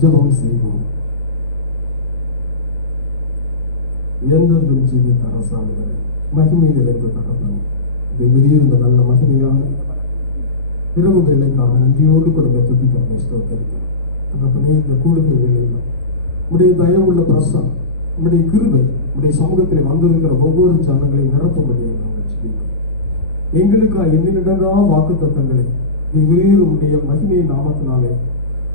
ஜெபம் செய்வோம். என்றென்றும் ஜீவித்த அரசாளுகிறேன், மகிமை நிறைந்த தகப்பனே, இதை வெளியிருந்த நல்ல மகிமையான இரவு வேலைக்காக நன்றியோடு கொடுங்க துதிக்கிறோம், ஸ்தோத்தரிக்கிறோம். தகப்பனே, இந்த கூடுதல் வேலையில் உடைய தயவுள்ள பிரசம், உடைய கிருபை, உடைய சமூகத்தில் வந்திருக்கிற ஒவ்வொரு ஜனங்களையும் நிரப்பும்படியை நாங்கள் ஜெபிக்கிறோம். எங்களுக்காக எண்ணிலடங்கா வாக்கு தத்தங்களை வேறு உடைய மகிமை நாமத்தினாலே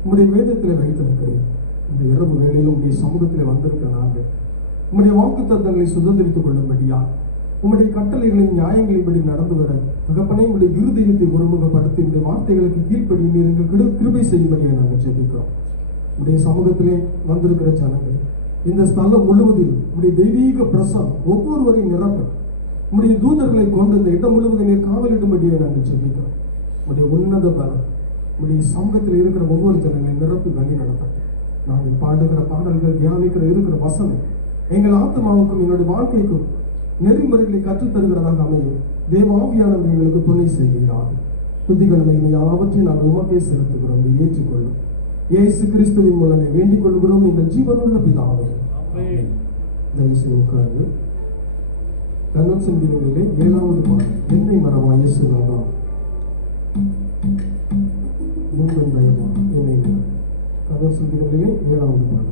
உங்களுடைய வேதத்தில் வைத்திருக்கிறேன். இந்த இரவு வேளையில் உங்களுடைய சமூகத்தில் வந்திருக்கிற நாங்கள் உங்களுடைய வாக்கு தத்தங்களை சுதந்திரித்துக் கொள்ளும்படியா, உங்களுடைய கட்டளைகளின் நியாயங்களின்படி நடந்து வர தகப்பனே, உங்களுடைய இருதயத்தை ஒருமுகப்படுத்தி உங்களுடைய வார்த்தைகளுக்கு கீழ்ப்படி நீங்கள் கிருபை செய்யும்படியை நாங்கள் ஜெபிக்கிறோம். உங்களுடைய சமூகத்திலே வந்திருக்கிற ஜனங்கள் இந்த ஸ்தலம் முழுவதில் உங்களுடைய தெய்வீக பிரசம் ஒவ்வொருவரையும் நிரப்ப உங்களுடைய தூதர்களை கொண்டு இந்த இடம் முழுவதும் நீர் காவலிடும்படியை நாங்கள் ஜெபிக்கிறோம். உங்களுடைய உன்னத பலம் உங்களுடைய சமூகத்தில் இருக்கிற ஒவ்வொரு ஜனங்களை நிரப்பி வழி நடத்தட்டும். நாங்கள் பாடுகிற பாடல்கள், தியானிக்கிற இருக்கிற வசனம் எங்கள் ஆத்மாவுக்கும் என்னுடைய வாழ்க்கைக்கும் நெறிமுறைகளை கற்றுத்தருகிறதாக அமையும். தேவாவியானவர் எங்களுக்கு துணை செய்கிறார். துதிகள் மகிமை யாவற்றையும் நாங்கள் உமக்கே செலுத்துகிறோம், ஏற்றுக்கொள்ளும். இயேசு கிறிஸ்துவின் மூலமே வேண்டிக் கொள்கிறோம், எங்கள் ஜீவனுள்ள பிதாவே. தயவுசெய்து உட்கார்ந்து. கர்ணம் சங்கீதங்களிலே 7வது பாடல், என்னை மறவா இயேசு நாதா, முன்பன் தயவா என்னை மறவா. கர்ணம் சங்கீதங்களிலே 7வது பாடல்.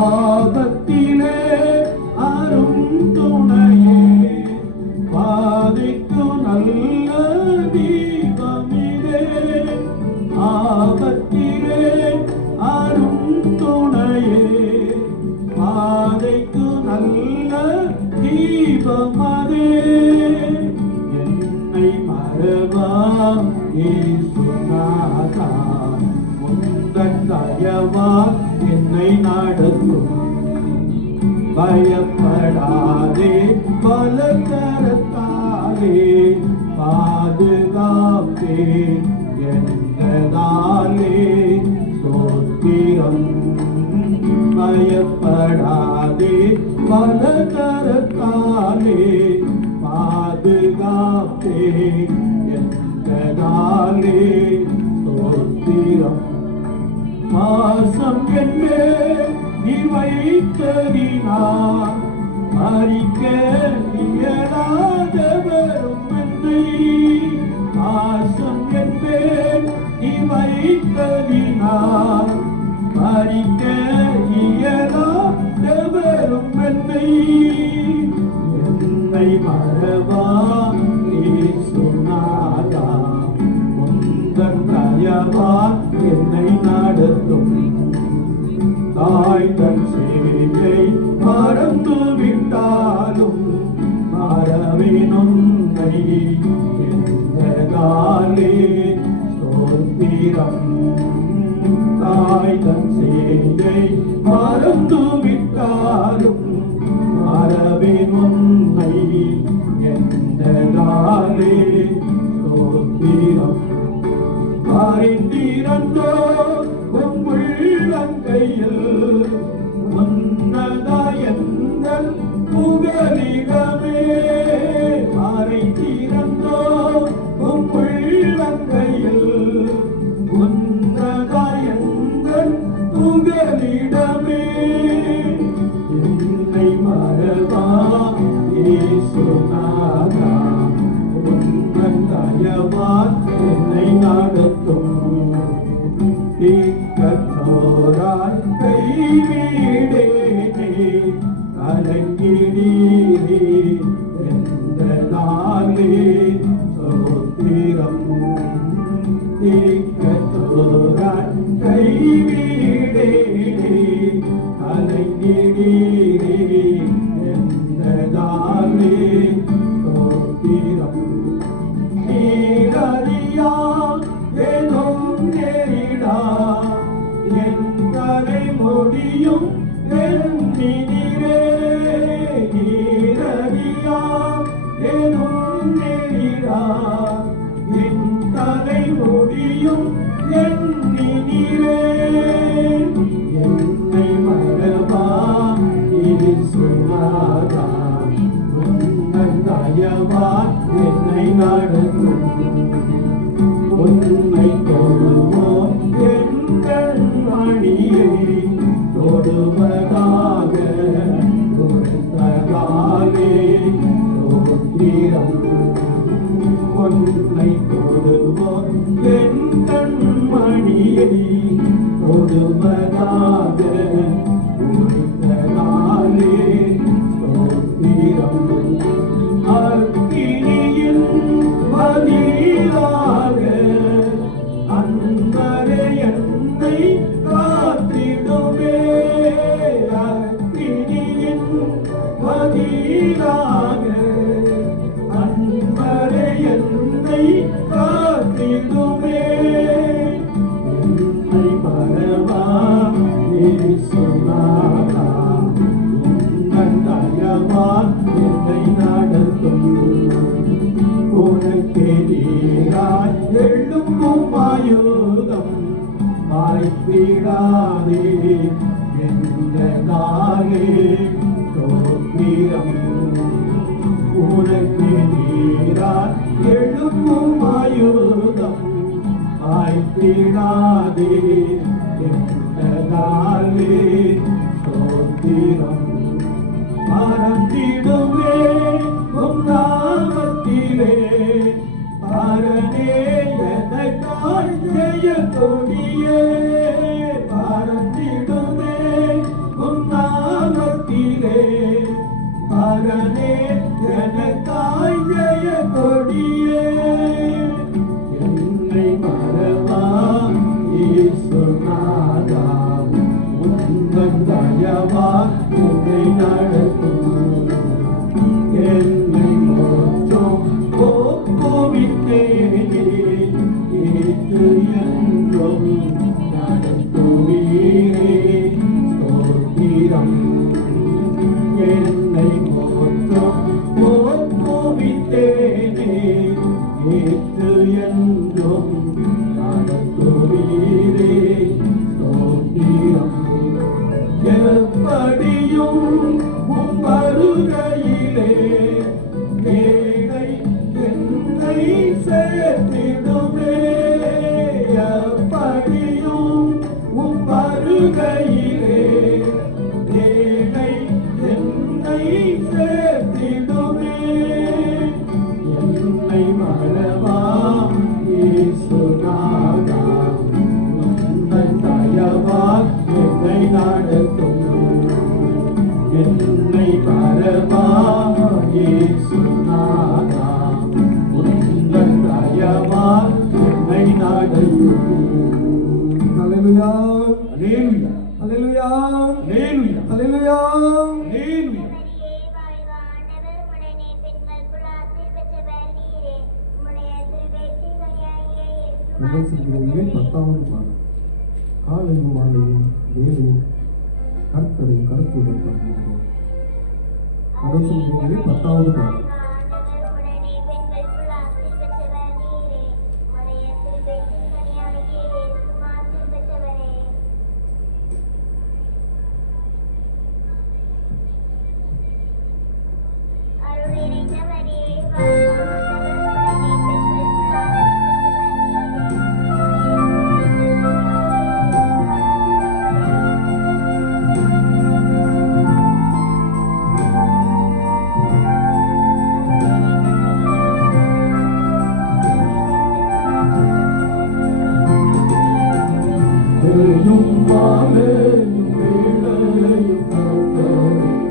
ஆபத்திலே அரும் துணையே, பாதைக்கு நல்ல தீபமிலே. ஆபத்திலே அரும் துணையே, பாதைக்கு நல்ல தீபமதே. என்னை மறவா இயேசுநாதா, முந்தன் தயவா என்னை நடத்தும். பயப்படாதே, பலகரத்தாலே பாதுகாப்பே என்றதாலே சோத்திரம். பயப்படாதே, பலகரத்தாலே பாதுகாப்பே என்றதாலே சோத்திரம். மாசம் என்றே வைத்தறினார், மறிக்க இயலாத வரும் என்னை. மாசம் என்றே வைத்தறினார், மறிக்க இயலாத வரும் என்னை. என்னை மறவா இயேசுநாதா, முந்தன் தயவா என்னை நடத்தும். தாய் தன் சேவை மறந்து விட்டாலும் மறவேன் உன்னை என்றதாலே ஸ்தோத்திரம். தாய் தன் சேவை மறந்து விட்டாலும் மறவேன் உன்னை என்றதாலே ஸ்தோத்திரம். அறிந்திரந்தோ உள்ளங்கையில் உன்னதா எங்கள் புகழ் தயவால் என்னை நடத்தும் தீக்கற்றோராய் கைவிடேனே கலங்கினீரே என்றாலே சோத்திரம் தீக்கற்றோராய் கைவிடேனே கலங்கினீரே என்றாலே சோத்திரம் நீரறியா எனும் நேரிடா என் கரை முடியும் எண்ணினீரே நீரறியா எனும் நேரிடா என் கரை முடியும் எண்ணினீரே என்னை மறவா இது சொன்னாதா உந்தன் தயவா என்னை நடத்தும் உன்னை தொழுவோம் எங்கள் மணியை தொடுவதாக கொடுத்ததாலே சோத்திரம் உன்னை தொடுவோம் எங்கள் மணியை தொடுவதாக கொடுத்ததாலே சோத்திரம் அக்கினியின் பதிலாக அன்பரே என்னை காத்திடுமே அக்கினியின் பதிலாக அன்பரே என்னை காத்திடுமே என்னை மறவா சொன்னாரா உந்தன் தயவா என்னை நடத்தும் உனக்கே நீராய் எழும்பும் ஆயுதம் வாய்ப்பிடாதே என்றாலே சோத்திரம் உனக்கே நீராய் எழும்பும் ஆயுதம் வாய்ப்பிடாதே என்றாலே சோத்திரம் மறந்திடுமே உம் நாமத்திலே பரனே எனக்காய் ஜெய கொடியே மறந்திடுமே உம் நாமத்திலே பரனே எனக்காய் ஜெய கொடியே என்னை மறவா ஈஸ்வரநாதா உந்தன் தயவா என்னை நடத்தும் என்னை மோட்சம் ஒப்புவித்தேனே ஏற்று என்றும் நடத்துவீரே ஸ்தோத்திரம் என்னை மோட்சம் ஒப்புவித்தேனே ஏற்று என்றும் நடத்துவீரே ஸ்தோத்திரம் எப்படியும் உம் வருகையிலே ஏழை என்னை சேர்த்திடுமே எப்படியும் உம் வருகையிலே ஏழை என்னை சேர்த்திடுமே என்னை மறவா இயேசுநாதா உந்தன் தயவா என்னை நடத்தும் என்னை மறவா இயேசுநாதா உந்தன் தயவா என்னை நடத்தும் ஹல்லேலூயா அல்லேலூயா ஹல்லேலூயா அல்லேலூயா ஹல்லேலூயா அல்லேலூயா பிரபஞ்சத்திலே 10வது பாடல். காலையும் மாலையும் வேலையும் கர்த்தரை கருத்துடன் பாடுகிறேன். பிரபஞ்சத்திலே 10வது பாடல். காலையும் மாலையும் வேளையும் கர்த்தருடன்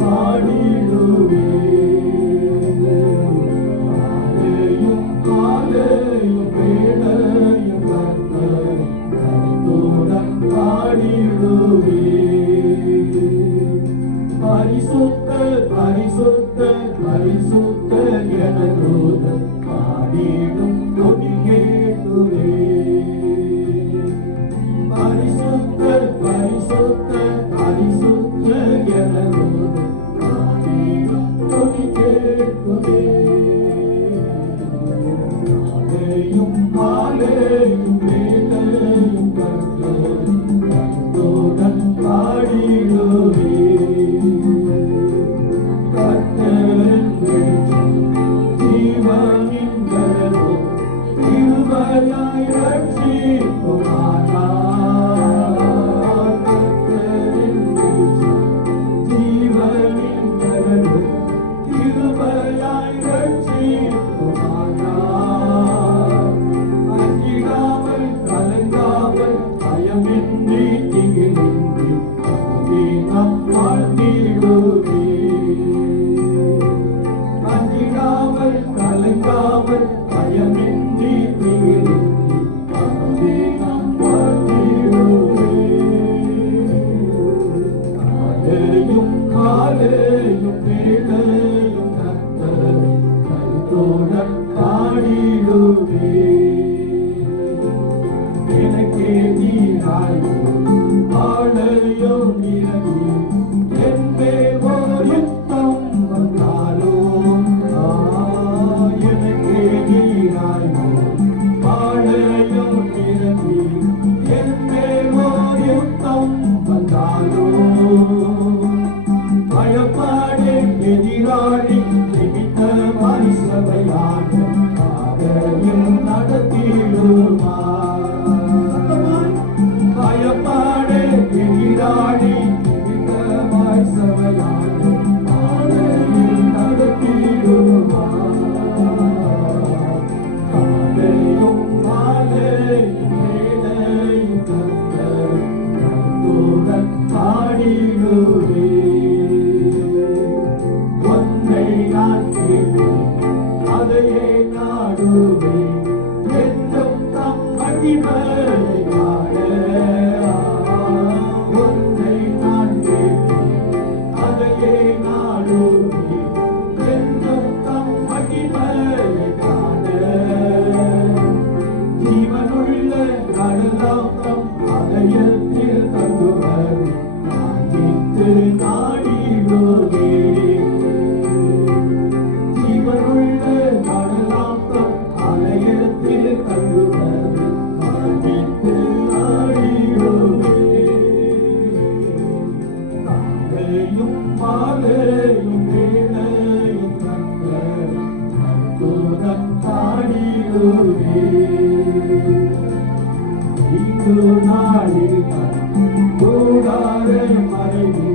பாடிடுவேன். காலையும் மாலையும் வேளையும் கர்த்தருடன் பாடிடுவேன். பரிசுத்தர் பரிசுத்தர் பரிசுத்தர் என தூதர் பாடிடும் கொடி கேட்கிறேன். பரிசுத்தர் பரிசுத்தர் பரிசுத்தர் என தூதர் பாடிடும் கொடி கேட்கிறேன். காலையும் மாலையும் வேளையும் கர்த்தருடன் பாடிடுவேன். கலங்காமல் பயமின்றி திகிலின்றி நாம் வாழ்ந்திடுவேன். காலையும் காலையும் வேளையும் கர்த்தரை கருத்துடன் பாடிடுவேன். எனக்கே நீராயோ ஆளையோ நிறவி என் மேல் ஒரு யுத்தம் வந்தாலோ எனக்கே நீராயோ ஆளையோ நிறவி என் மேல் ஒரு யுத்தம் வந்தாலோ பயப்பாடே எதிராளி நிமித்த மனுஷவையாக காதையில் நடத்திடுவார். பயப்பாடே எதிராளி நிமித்த மனுஷவையாக காதையில் நடத்திடுவார். காலையும் மாலையும் வேளையும் கர்த்தருடன் பாடிடுவேன். ஒன்றை நான் கேட்பேன் அதையே நாடுவேன் என்றும் தம் மகிமையை காண. ஒன்றை நான் கேட்பேன் அதையே நாடுவேன் என்றும் தம் மகிமையை காண. ஜீவனுள்ள கடலாம் தம் ஆலயத்தில் தங்குவர் நாடித்து நாடிடுவேன். ஜீவனுள்ள கடலாம் தம் ஆலயத்தில் தங்குவர் நாடித்து நாடிடுவேன். காலையும் மாலையும் வேளையும் கர்த்தருடன் பாடிடுவேன். நாளில் கூடாரை மறைவு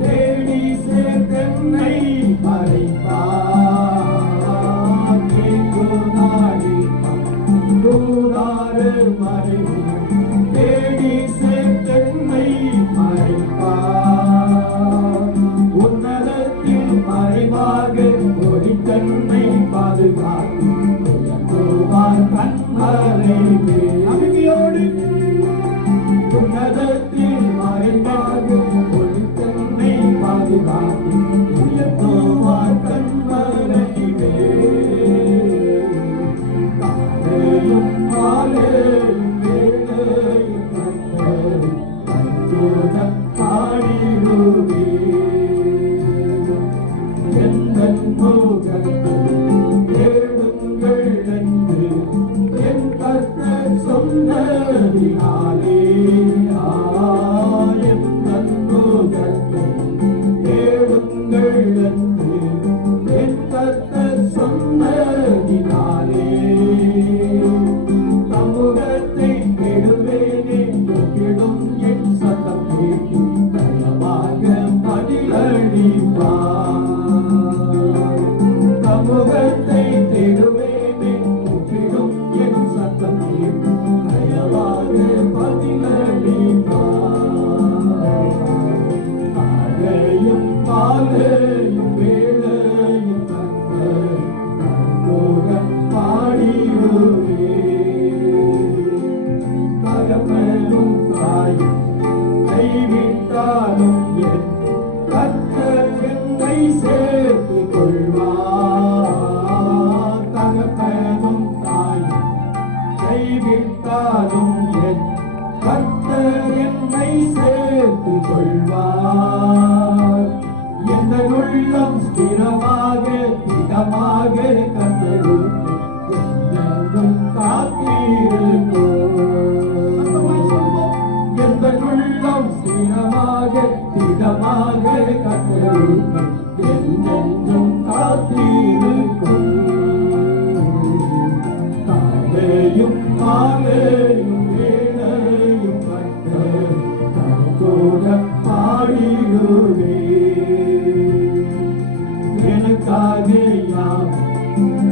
தேடி சேர்த்தென்னை மறைப்பார். நாளில் கூடாரை மறைவு தேடி சேர்த்தென்னை மறைப்பார். உன்னதத்தில் மறைவாக ஒரு தன்னை பாதுகாத்து கண்மறை காத்துக் கொள்வார். எந்த உள்ளம் ஸ்திரமாக திடமாக கர்த்தருக்கு என்றென்றும் காத்திருக்கும். எந்த உள்ளம் ஸ்திரமாக திடமாக கர்த்தருக்கு என்றென்றும் காத்திருக்கும். காலையும் மாலையும் வேளையும் கர்த்தர் தனக்கோட பாடிடுவே. எனக்காக யாவும்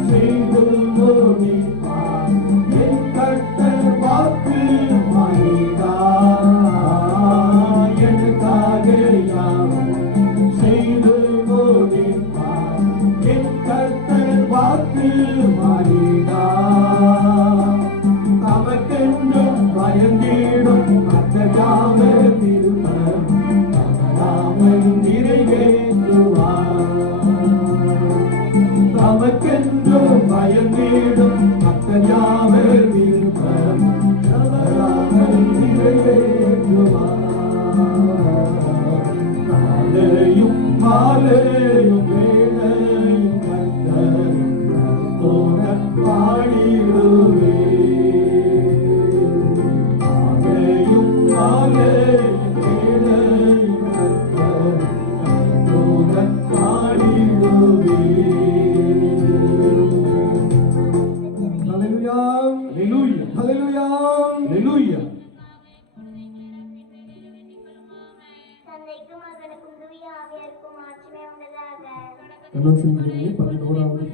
செய்து முடிப்பார். என் கர்த்தர் வாக்கு மாறினார். எனக்காக யாவும் செய்து முடிப்பார். என் கர்த்தர் வாக்கு மாறினார். தமக்கென்றும் பயந்திடும் கர்த்தராம திருப்பம் தவறாமல் நிறைவேற்றுவார். தமக்கென்றும் பயந்திடும் கர்த்தராம திருப்பம் தவறாமல் நிறைவேற்றுவார். காலையும் மாலையும் வேளையும் கர்த்தர் தோட பாடிடுவே. காலையும் மாலையும் வேளையும் கர்த்தர் தோட பாடிடுவே. ஹல்லேலூயா, Hallelujah. ஹல்லேலூயா. Hallelujah. தந்தைக்கும் மகனுக்கும் தூய ஆவியாருக்கும் மாட்சிமை உண்டதாக. கன்வென்ஷன் மீட்டிங்ல 11வது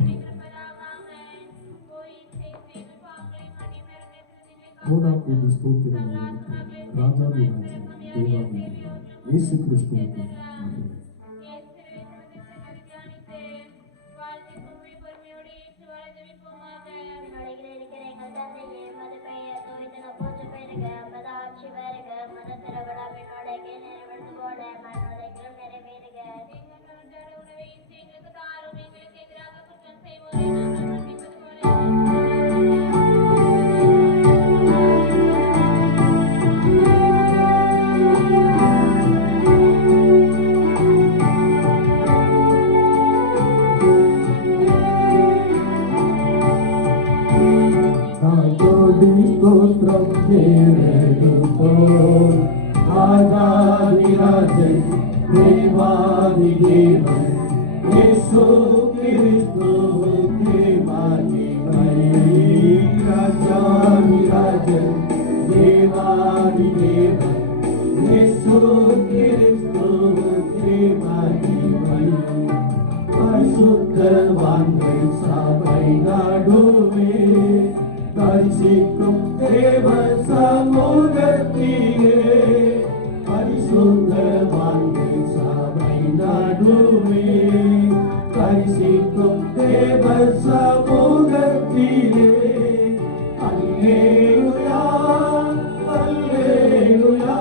கோடா கோடி ஸ்தோத்திரம் ராஜாதி ராஜா தேவாதி இயேசு கிறிஸ்துவுக்கு மகிமை. விண்ணுலகில் இருக்கிற எங்கள் தந்தையே, உமது பெயர் தூயதென போற்ற பெறுக. உமது ஆட்சி வருக. உமது திருவிழா விண்ணுலகில் நிறைவேறுவது போல மண்ணுலகிலும் நிறைவேறுக. காதோடி ஸ்தோத்திரம் கேளெடுப்போம். ராஜாதிராஜன் தேவாதி தேவன் இயேசு கிறிஸ்துவுக்கு மகிமை. ராஜாதிராஜன் தேவாதி தேவன் இயேசு கிறிஸ்துவுக்கு மகிமை. பரிசுத்தவான்கள் சபை நடுவே தரிசிக்கும் தேவ சமூகத்திலே. பரிசுத்தவான்கள் சபை நடுவே தரிசிக்கும் தேவ சமூகத்திலே. அல்லேலூயா, அல்லேலூயா.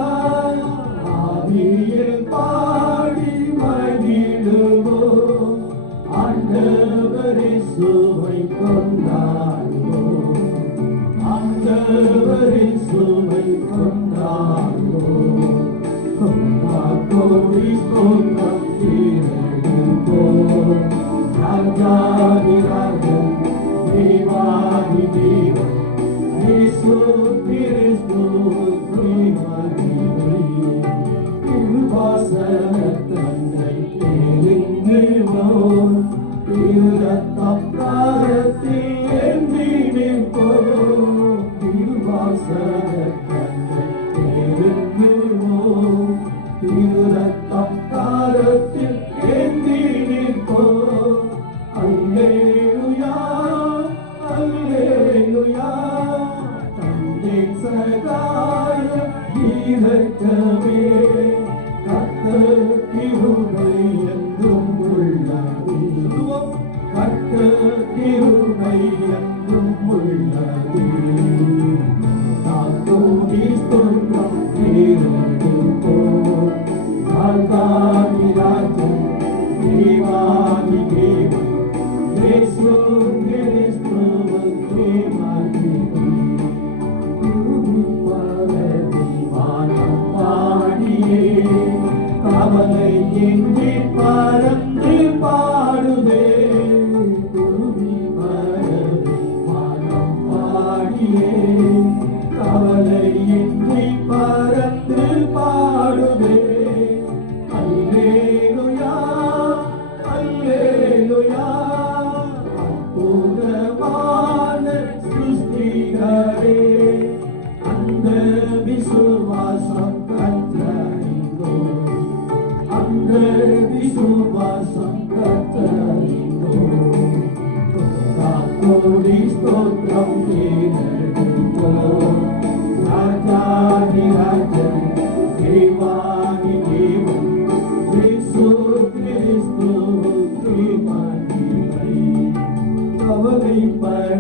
ஆவியில் பாடி மகிழுவோம். ஆண்டவர் இயேசுவை கொண்டாடுவோம். ஆண்டவர் இயேசுவை கொண்டாடுவோம். கொண்டாடி ஸ்தோத்திரம் கேளெடுப்போம். ராஜாதிராஜன் தேவாதி தேவன் இயேசு கிறிஸ்துவுக்கு மகிமை. திருவாசக தந்தை கேளுங்கள். திருரத்தம் தாரத்தில் ஏந்தி நிற்போம். திருவாசக தந்தை கேளுங்கள். திருரத்தம் தாரத்தில் ஏந்தி நிற்போம். அல்லேலூயா, அல்லேலூயா. தந்தை சகாய இரக்கமே கர்த்தர் கிருபை என்றும் உள்ளது. கர்த்தர் கிருபை என்றும் உள்ளது. தாத்தோடி ஸ்தோத்திரம் கேளெடுப்போம். ராஜாதிராஜன் தேவாதி தேவன் இயேசு கிறிஸ்துவுக்கு மகிமை. வானம் பாடியே விசுவாசம் கற்றறிந்தோம், அந்த விசுவாசம் கற்றறிந்தோம். கோடி ஸ்தோத்திரம் ஏறெடுப்போம். ராஜாதி ராஜன், தேவாதி தேவன், இயேசு கிறிஸ்துவுக்கு மகிமை. கவலைப்படாதீர்கள்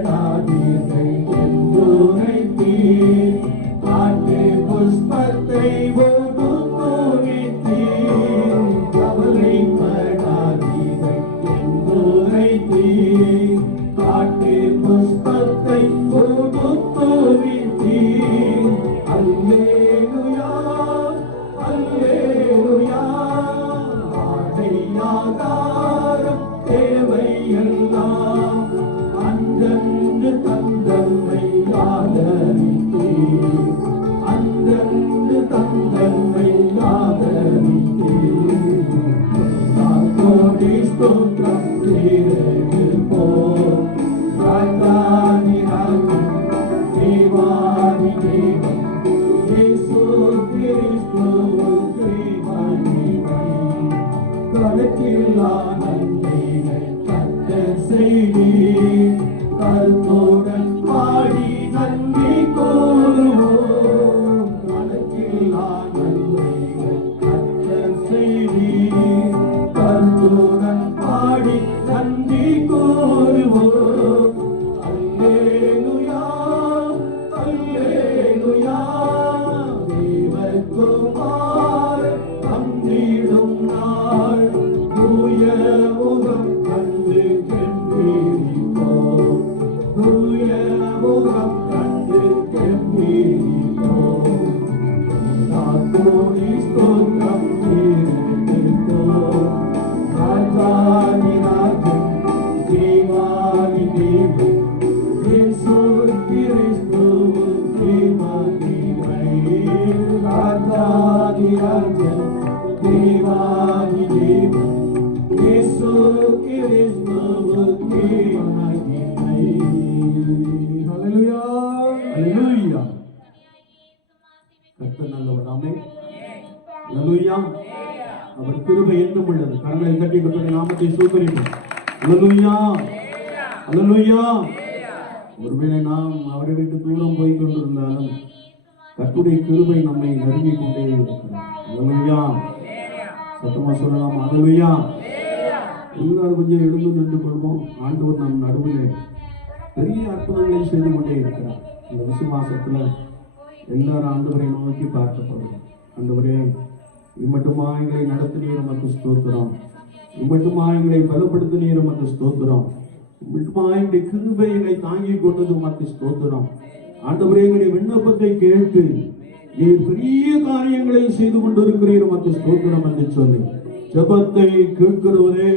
என்றுரைத்தீர், காட்டு புஷ்பத்தை ஒடுக்குவித்தீர். கவலைப்படாதீர்கள் என்றுரைத்தீர், காட்டு புஷ்பத்தை ஒடுக்குவித்தீர். அல்லேலூயா, அல்லேலூயா. ஆடையாகாரம் தேவையெல்லாம் அன்றன்று தந்தன்மை ஆதரித்தீர், அன்றன்று தந்தன்மை ஆதரித்தீர். கோடி ஸ்தோத்திரம் ஏறெடுப்போம். ராஜாதி ராஜன், தேவாதி தேவன், இயேசு கிறிஸ்துவுக்கு மகிமை. கணக்கில்லா நன்மைகள் கர்த்தர் செய்தீர், கருத்துடன் பாடி நன்றி கூறுவோம். கணக்கில்லா நன்மைகள் கர்த்தர் செய்தீர், கருத்துடன் பாடி நன்றி கூறுவோம். அல்லேலூயா, அல்லேலூயா. தேவகுமாரன் வந்திடும் நாள், தூய முகம் கண்டு கெம்பீரிப்போம், தூய முகம் கண்டு கெம்பீரிப்போம். கோடி ஸ்தோத்திரம் ஏறெடுப்போம். ராஜாதி ராஜன், தேவாதி தேவன், இயேசு கிறிஸ்துவுக்கு மகிமை. ராஜாதி ராஜன், தேவாதி தேவன், இயேசு கிறிஸ்துவுக்கு மகிமை. ஹல்லேலூயா, ஹல்லேலூயா. கர்த்தர் நல்லவர். ஆமென். ஹல்லேலூயா. அவர் கிருபை என்றும் உள்ளது. கரங்களை தட்டி கர்த்தருடைய நாமத்தை ஸ்தோத்திரிப்போம். ஹல்லேலூயா, ஹல்லேலூயா. ஒருவேளை நாம் அவரை விட்டு தூரம் போய் கொண்டிருந்தாலும் கர்த்தருடைய கிருபை நம்மை நெருங்கிக் கொண்டே இருக்கிறார். ஹல்லேலூயா. சத்தமா சொல்லலாம். ஹல்லேலூயா. எல்லாரும் கொஞ்சம் எழுந்து நின்று கொள்வோம். ஆண்டவர் நம் நடுவிலே பெரிய அற்புதங்களை செய்து கொண்டே இருக்கிறார். இந்த விசுவாசத்துல எல்லாரும் ஆண்டவரை நோக்கி பார்க்கப்படுறோம். ஆண்டவரே, இம்மட்டுமா எங்களை நடத்தினீர் உமக்கு ஸ்தோத்திரம், இம்மட்டுமா எங்களை பலப்படுத்தினீர் உமக்கு ஸ்தோத்திரம், இம்மட்டுமா எங்களுடைய கிருபை எங்களை தாங்கிக் கொண்டது உமக்கு ஸ்தோத்திரம். ஆண்டவரே, எங்களுடைய விண்ணப்பத்தை கேட்டு நீர் பெரிய காரியங்களை செய்து கொண்டிருக்கிறீர் உமக்கு ஸ்தோத்திரம் என்று சொல்லி ஜெபத்தை கேட்கிறவரே,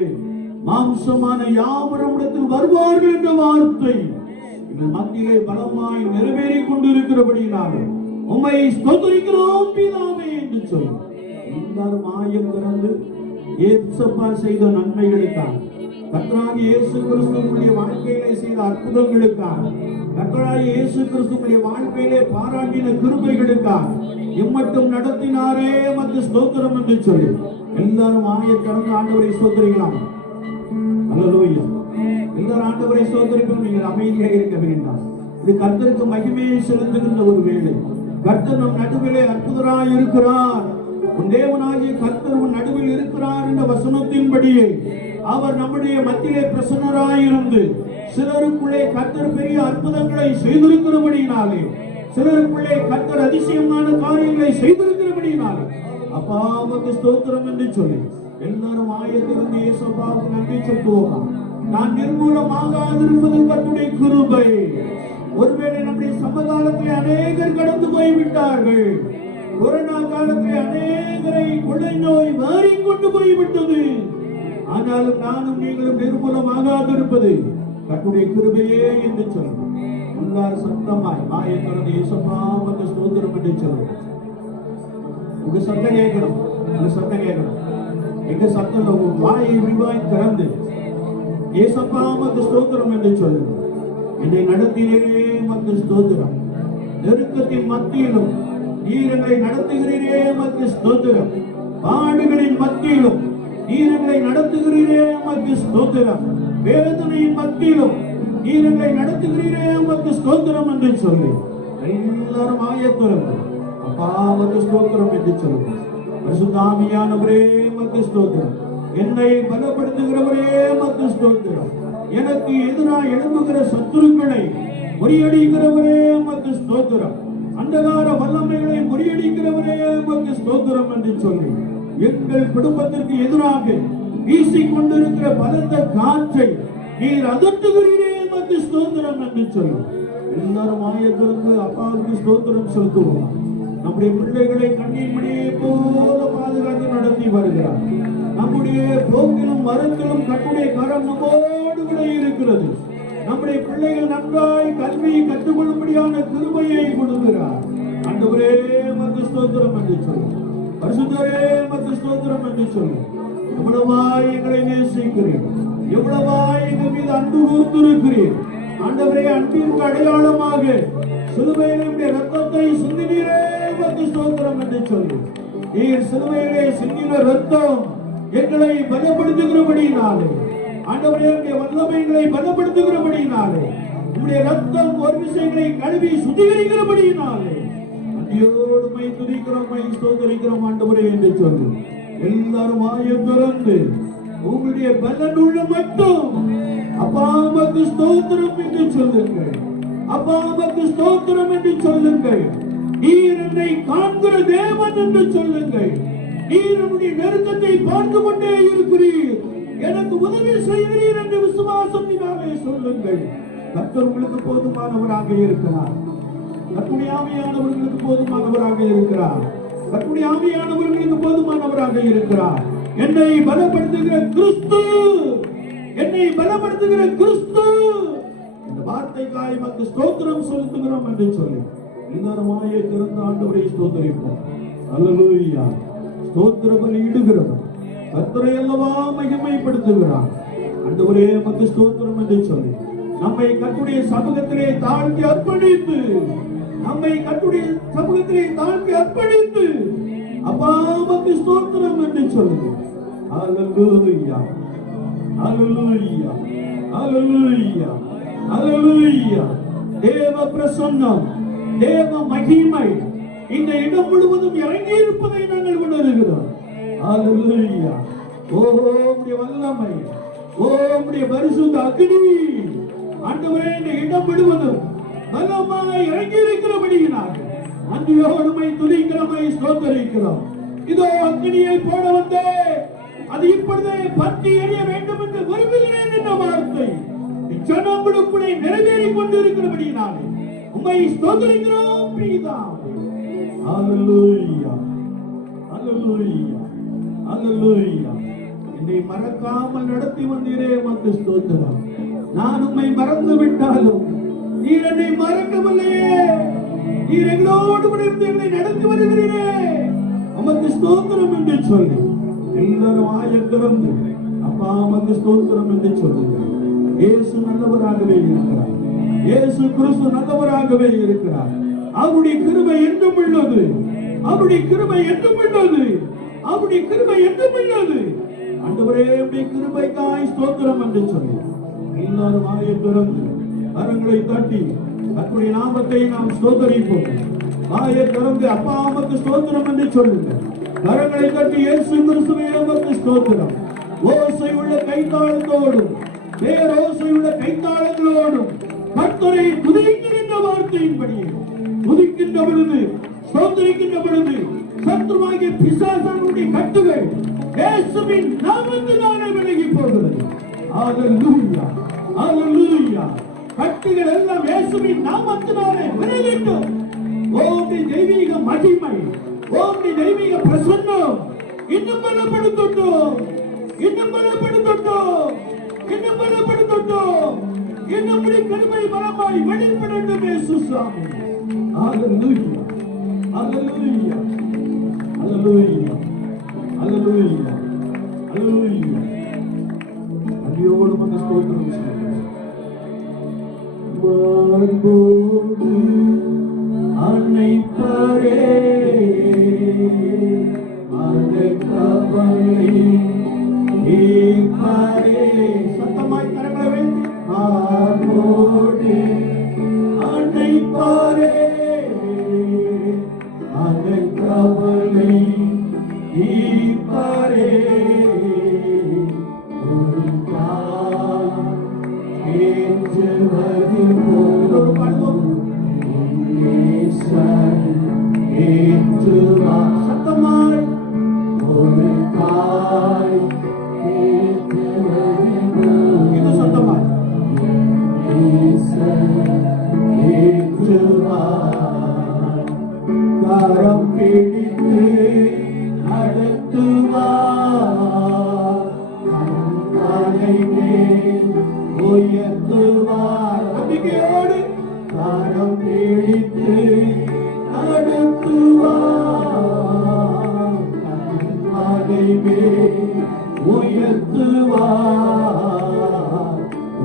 மாம்சமான யாவரும் இடத்தில் வருவார்கள் என்ற வார்த்தை எங்கள் மத்தியிலே பலமாய் நிறைவேறிக் கொண்டிருக்கிறபடியினால உம்மை ஸ்தோத்திரிக்கிறோம் பிதாவே என்று சொல்லி எல்லாரும் ஆயம் திறந்து ஏசப்பா செய்த நன்மைகளுக்காக, கர்த்தராகிய இயேசு கிறிஸ்துவினுடைய வாழ்க்கையிலே செய்த அற்புதங்களுக்காக, கர்த்தராகிய இயேசு கிறிஸ்துவினுடைய வாழ்க்கையிலே பாராட்டின கிருபைகளுக்காக, இம்மட்டும் நடத்தினாரே உமக்கு ஸ்தோத்திரம் என்று சொல்லி எல்லாரும் ஆயம் திறந்து ஆண்டவரை ஸ்தோத்திரிக்கலாம். ஹல்லேலூயா. எல்லாரும் ஆண்டவரை ஸ்தோத்திரிப்போம். நீங்கள் அமைதியாக இருக்க வேண்டாம். இது கர்த்தருக்கு மகிமையை செலுத்துகின்ற ஒரு வேளை. கர்த்தர் நம் நடுவிலே அற்புதராய் இருக்கிறார். உன் தேவனாகிய கர்த்தர் உன் நடுவில் இருக்கிறார் என்ற வசனத்தின்படியே அவர் நம்முடைய மத்தியிலே பிரசன்னராயிருந்து சிலருக்குள்ளே கர்த்தர் பெரிய அற்புதங்களை செய்திருக்கிறபடியினாலே, சிலருக்குள்ளே கர்த்தர் அதிசயமான காரியங்களை செய்திருக்கிறபடியினாலே அப்பா உமக்கு ஸ்தோத்திரம் என்று சொல்லி எல்லாரும் ஆயத்திலிருந்து இயேசுவுக்கு நன்றி சொல்லுவோம். நான் நிர்மூலமாகாதிருப்பது கர்த்தருடைய கிருபை. ஒருவேளை நம்முடைய சமகாலத்தில் அநேகர் கடந்து போய்விட்டார்கள். கொரோனா காலத்தில் அநேகரை கொள்ளை நோய் மாறிக்கொண்டு போய்விட்டது. ஆனாலும் நானும் நீங்களும் நிர்மூலமாகாதிருப்பது கர்த்தருடைய கிருபையே என்று சொல்லுவோம். எல்லாரும் சத்தமாய் ஆயத்திலிருந்து இயேசுவுக்கு ஸ்தோத்திரம் என்று சொல்லுவோம். உங்க சத்தம் கேட்கணும், உங்க சத்தம் கேட்கணும். எங்க சத்தம் உங்க வாயை விரிவாய் திறந்து ஏசப்பா உமக்கு ஸ்தோத்திரம் என்று சொல்லுங்க. என்னை நடத்தினே உமக்கு ஸ்தோத்திரம். நெருக்கத்தின் மத்தியிலும் நீர் எங்களை நடத்துகிறீரே உமக்கு ஸ்தோத்திரம். பாடுகளின் மத்தியிலும் நீர் எங்களை நடத்துகிறீரே உமக்கு ஸ்தோத்திரம். வேதனையின் மத்தியிலும் நீர் எங்களை நடத்துகிறீரே உமக்கு ஸ்தோத்திரம் என்று சொல்லி எல்லாரும் ஆயத்துறங்க அப்பா உமக்கு ஸ்தோத்திரம் என்று சொல்லுங்க. பரிசுத்த ஆவியானவரே உமக்கு ஸ்தோத்திரம். என்னை பலப்படுத்துகிறவரே உமக்கு ஸ்தோத்திரம். எனக்கு எதிராக எழும்புகிற சத்துருக்களை முறியடிக்கிறவரே உமக்கு ஸ்தோத்திரம். அந்தகார வல்லமைகளை முறியடிக்கிறவரே உமக்கு ஸ்தோத்திரம் என்று சொல்லி எங்கள் குடும்பத்திற்கு எதிராக வீசிக்கொண்டிருக்கிற பலத்த காற்றை நீர் அதட்டுகிறீரே உமக்கு ஸ்தோத்திரம் என்று சொல்லி எல்லாரும் ஆயத்திற்கு அப்பாவுக்கு ஸ்தோத்திரம் செலுத்துவோம். நம்முடைய பிள்ளைகளை கண்ணீர் மணியை போல பாதுகாத்து நடத்தி வருகிறார். நம்முடைய போக்கிலும் மரத்திலும் கட்டுடைய கரம் நம்மோடு கூட இருக்கிறது. நம்முடைய பிள்ளைகள் நன்றாய் கல்வியை கற்றுக்கொள்ளும்படியான கிருபையை கொடுக்கிறார். ஆண்டவரே உமக்கு ஸ்தோத்திரம் என்று சொல்லி பரிசுத்தரே உமக்கு ஸ்தோத்திரம் என்று சொல்லி எவ்வளவாய் எங்களை நேசிக்கிறீர், எவ்வளவாய் எங்கள் மீது அன்பு கூர்ந்திருக்கிறீர். ஆண்டவரே அன்பிற்கு அடையாளமாக சிலுவையிலே ரத்தத்தை சிந்தினீரே உமக்கு ஸ்தோத்திரம் என்று சொல்லி நீர் சிலுவையிலே சிந்தின ரத்தம் எங்களை பலப்படுத்துகிறபடியினாலே ஆண்டவரே உம்முடைய வல்லமைகளை பலப்படுத்துகிறபடியினாலே உம்முடைய ரத்தம் ஒரு விஷயங்களை கழுவி சுத்திகரிக்கிறபடியினாலே அடியோடு மை துதிக்கிறோம், மை ஸ்தோத்திரிக்கிறோம் ஆண்டவரே என்று சொல்லி எல்லாரும் வாயை திறந்து உங்களுடைய பலனுள்ள மட்டும் அப்பா உமக்கு ஸ்தோத்திரம் என்று சொல்லுங்கள். அப்பா உமக்கு ஸ்தோத்திரம் என்று சொல்லுங்கள். நீர் என்னை காண்கிற தேவன் என்று சொல்லுங்கள். நீர் நம்முடைய நெருக்கத்தை பார்த்து கொண்டே இருக்கிறீர், எனக்கு உதவி செய்கிறீர் என்று விசுவாசத்தினாலே சொல்லுங்கள். கர்த்தர் உங்களுக்கு போதுமானவராக இருக்கிறார். கர்த்தருடைய ஆவியானவர்களுக்கு போதுமானவராக இருக்கிறார். கர்த்தருடைய ஆவியானவர்களுக்கு போதுமானவராக இருக்கிறார். என்னை பலப்படுத்துகிற கிறிஸ்து, என்னை பலப்படுத்துகிற கிறிஸ்து, இந்த வார்த்தைக்காய் உமக்கு ஸ்தோத்திரம் செலுத்துகிறோம் என்று சொல்லி எல்லாரும் வாயை திறந்து ஆண்டவரை ஸ்தோத்திரிப்போம். அல்லேலூயா. ஸ்தோத்திர பலி இடுகிறவர் கர்த்தரை அல்லவா மகிமைப்படுத்துகிறார். ஆண்டவரே உமக்கு ஸ்தோத்திரம் என்று சொல்லி நம்மை கர்த்தருடைய சமூகத்திலே தாழ்த்தி அர்ப்பணித்து, நம்மை கர்த்தருடைய சமூகத்திலே தாழ்த்தி அர்ப்பணித்து அப்பா உமக்கு ஸ்தோத்திரம் என்று சொல்லுங்க. அல்லேலூயா, அல்லேலூயா, அல்லேலூயா, அல்லேலூயா. தேவ பிரசன்னம், தேவ மகிமை இந்த இடம் முழுவதும் இறங்கி இருப்பதை நாங்கள் உணர்கிறோம். அல்லேலூயா. ஓம்முடைய வல்லமை, ஓம்முடைய பரிசுத்த அக்னி ஆண்டவரே இந்த இடம் முழுவதும் வல்லமாய் இறங்கி இருக்கிறபடியினால் அன்பியோடுமை துதிக்கிறமை ஸ்தோத்திரிக்கிறோம். இதோ அக்னியை போட வந்தே அது இப்பொழுதே பற்றி எரிய வேண்டும் என்று விரும்புகிறேன் என்ற வார்த்தை ஜனங்களுக்குள்ளே நிறைவேறிக் கொண்டிருக்கிறபடியினாலே உம்மை ஸ்தோத்திரிக்கிறோம் பிதாவே. அல்லேலூயா, அல்லேலூயா, அல்லேலூயா. என்னை மறக்காமல் நடத்தி வந்தீரே உமக்கு ஸ்தோத்திரம். நான் உம்மை மறந்து விட்டாலும் நீர் என்னை மறக்கவில்லையே. நீர் எங்களோடு கூட என்னை நடத்தி வருகிறீரே உமக்கு ஸ்தோத்திரம் என்று சொல்லி எல்லாரும் ஆயத்திறந்து அப்பா உமக்கு ஸ்தோத்திரம் என்று சொல்லுங்க. இயேசு நல்லவராகவே இருக்கிறார். இயேசு கிறிஸ்து நல்லவராகவே இருக்கிறார். அவருடைய கிருபை என்றும் உள்ளது. அவருடைய கிருபை என்றும் உள்ளது. அவருடைய கிருபை என்றும் உள்ளது. ஆண்டவரே உம்முடைய கிருபைக்காய் ஸ்தோத்திரம் என்று சொல்லி எல்லாரும் வாயை திறந்து கரங்களை தட்டி கர்த்தருடைய நாமத்தை நாம் ஸ்தோத்திரிப்போம். வாயை திறந்து அப்பா உமக்கு ஸ்தோத்திரம் என்று சொல்லுங்க. கரங்களை தட்டி இயேசு கிறிஸ்துவே உமக்கு ஸ்தோத்திரம். ஓசை உள்ள கைத்தாளத்தோடும் பேரோசை உள்ள கைத்தாளங்களோடும் கர்த்தரை துதிக்கின்ற வார்த்தையின்படி துதிக்கின்ற பொழுது, ஸ்தோத்திரிக்கின்ற பொழுது சத்துருவாகிய பிசாசனுடைய கட்டுகள் இயேசுவின் நாமத்தினாலே விலகி போகிறது. அல்லேலூயா, அல்லேலூயா. கட்டுகள் எல்லாம் இயேசுவின் நாமத்தினாலே விலகட்டும். ஓம் தெய்வீக மகிமை, ஓம் தெய்வீக பிரசன்னம் இன்னும் பலப்படுத்தட்டும், இன்னும் பலப்படுத்தட்டும், இன்னும் பலப்படுத்தட்டும். இன்னும் கிருபை பலமாய் வெளிப்படட்டும் இயேசு சுவாமி. அல்லேலூயா, அல்லேலூயா, அல்லேலூயா, அல்லேலூயா, அல்லேலூயா. அடியோடு உமக்கு ஸ்தோத்திரம் சொல்லுகிறேன். மார்போடு அணைப்பரே அழைத்தவரை நீப்பரே. சத்தமாய் கரங்களை வைத்து ஆரோடு அணைப்பரே அழைத்தவரை நீப்பரே. சத்தமாய் ஒரு தாய் இது சத்தமாய் கரம் பிடித்து நடத்துவார் உயர்த்துவார். நம்பிக்கையோடு கரம் பிடித்து நடத்துவார் உயர்த்துவார்.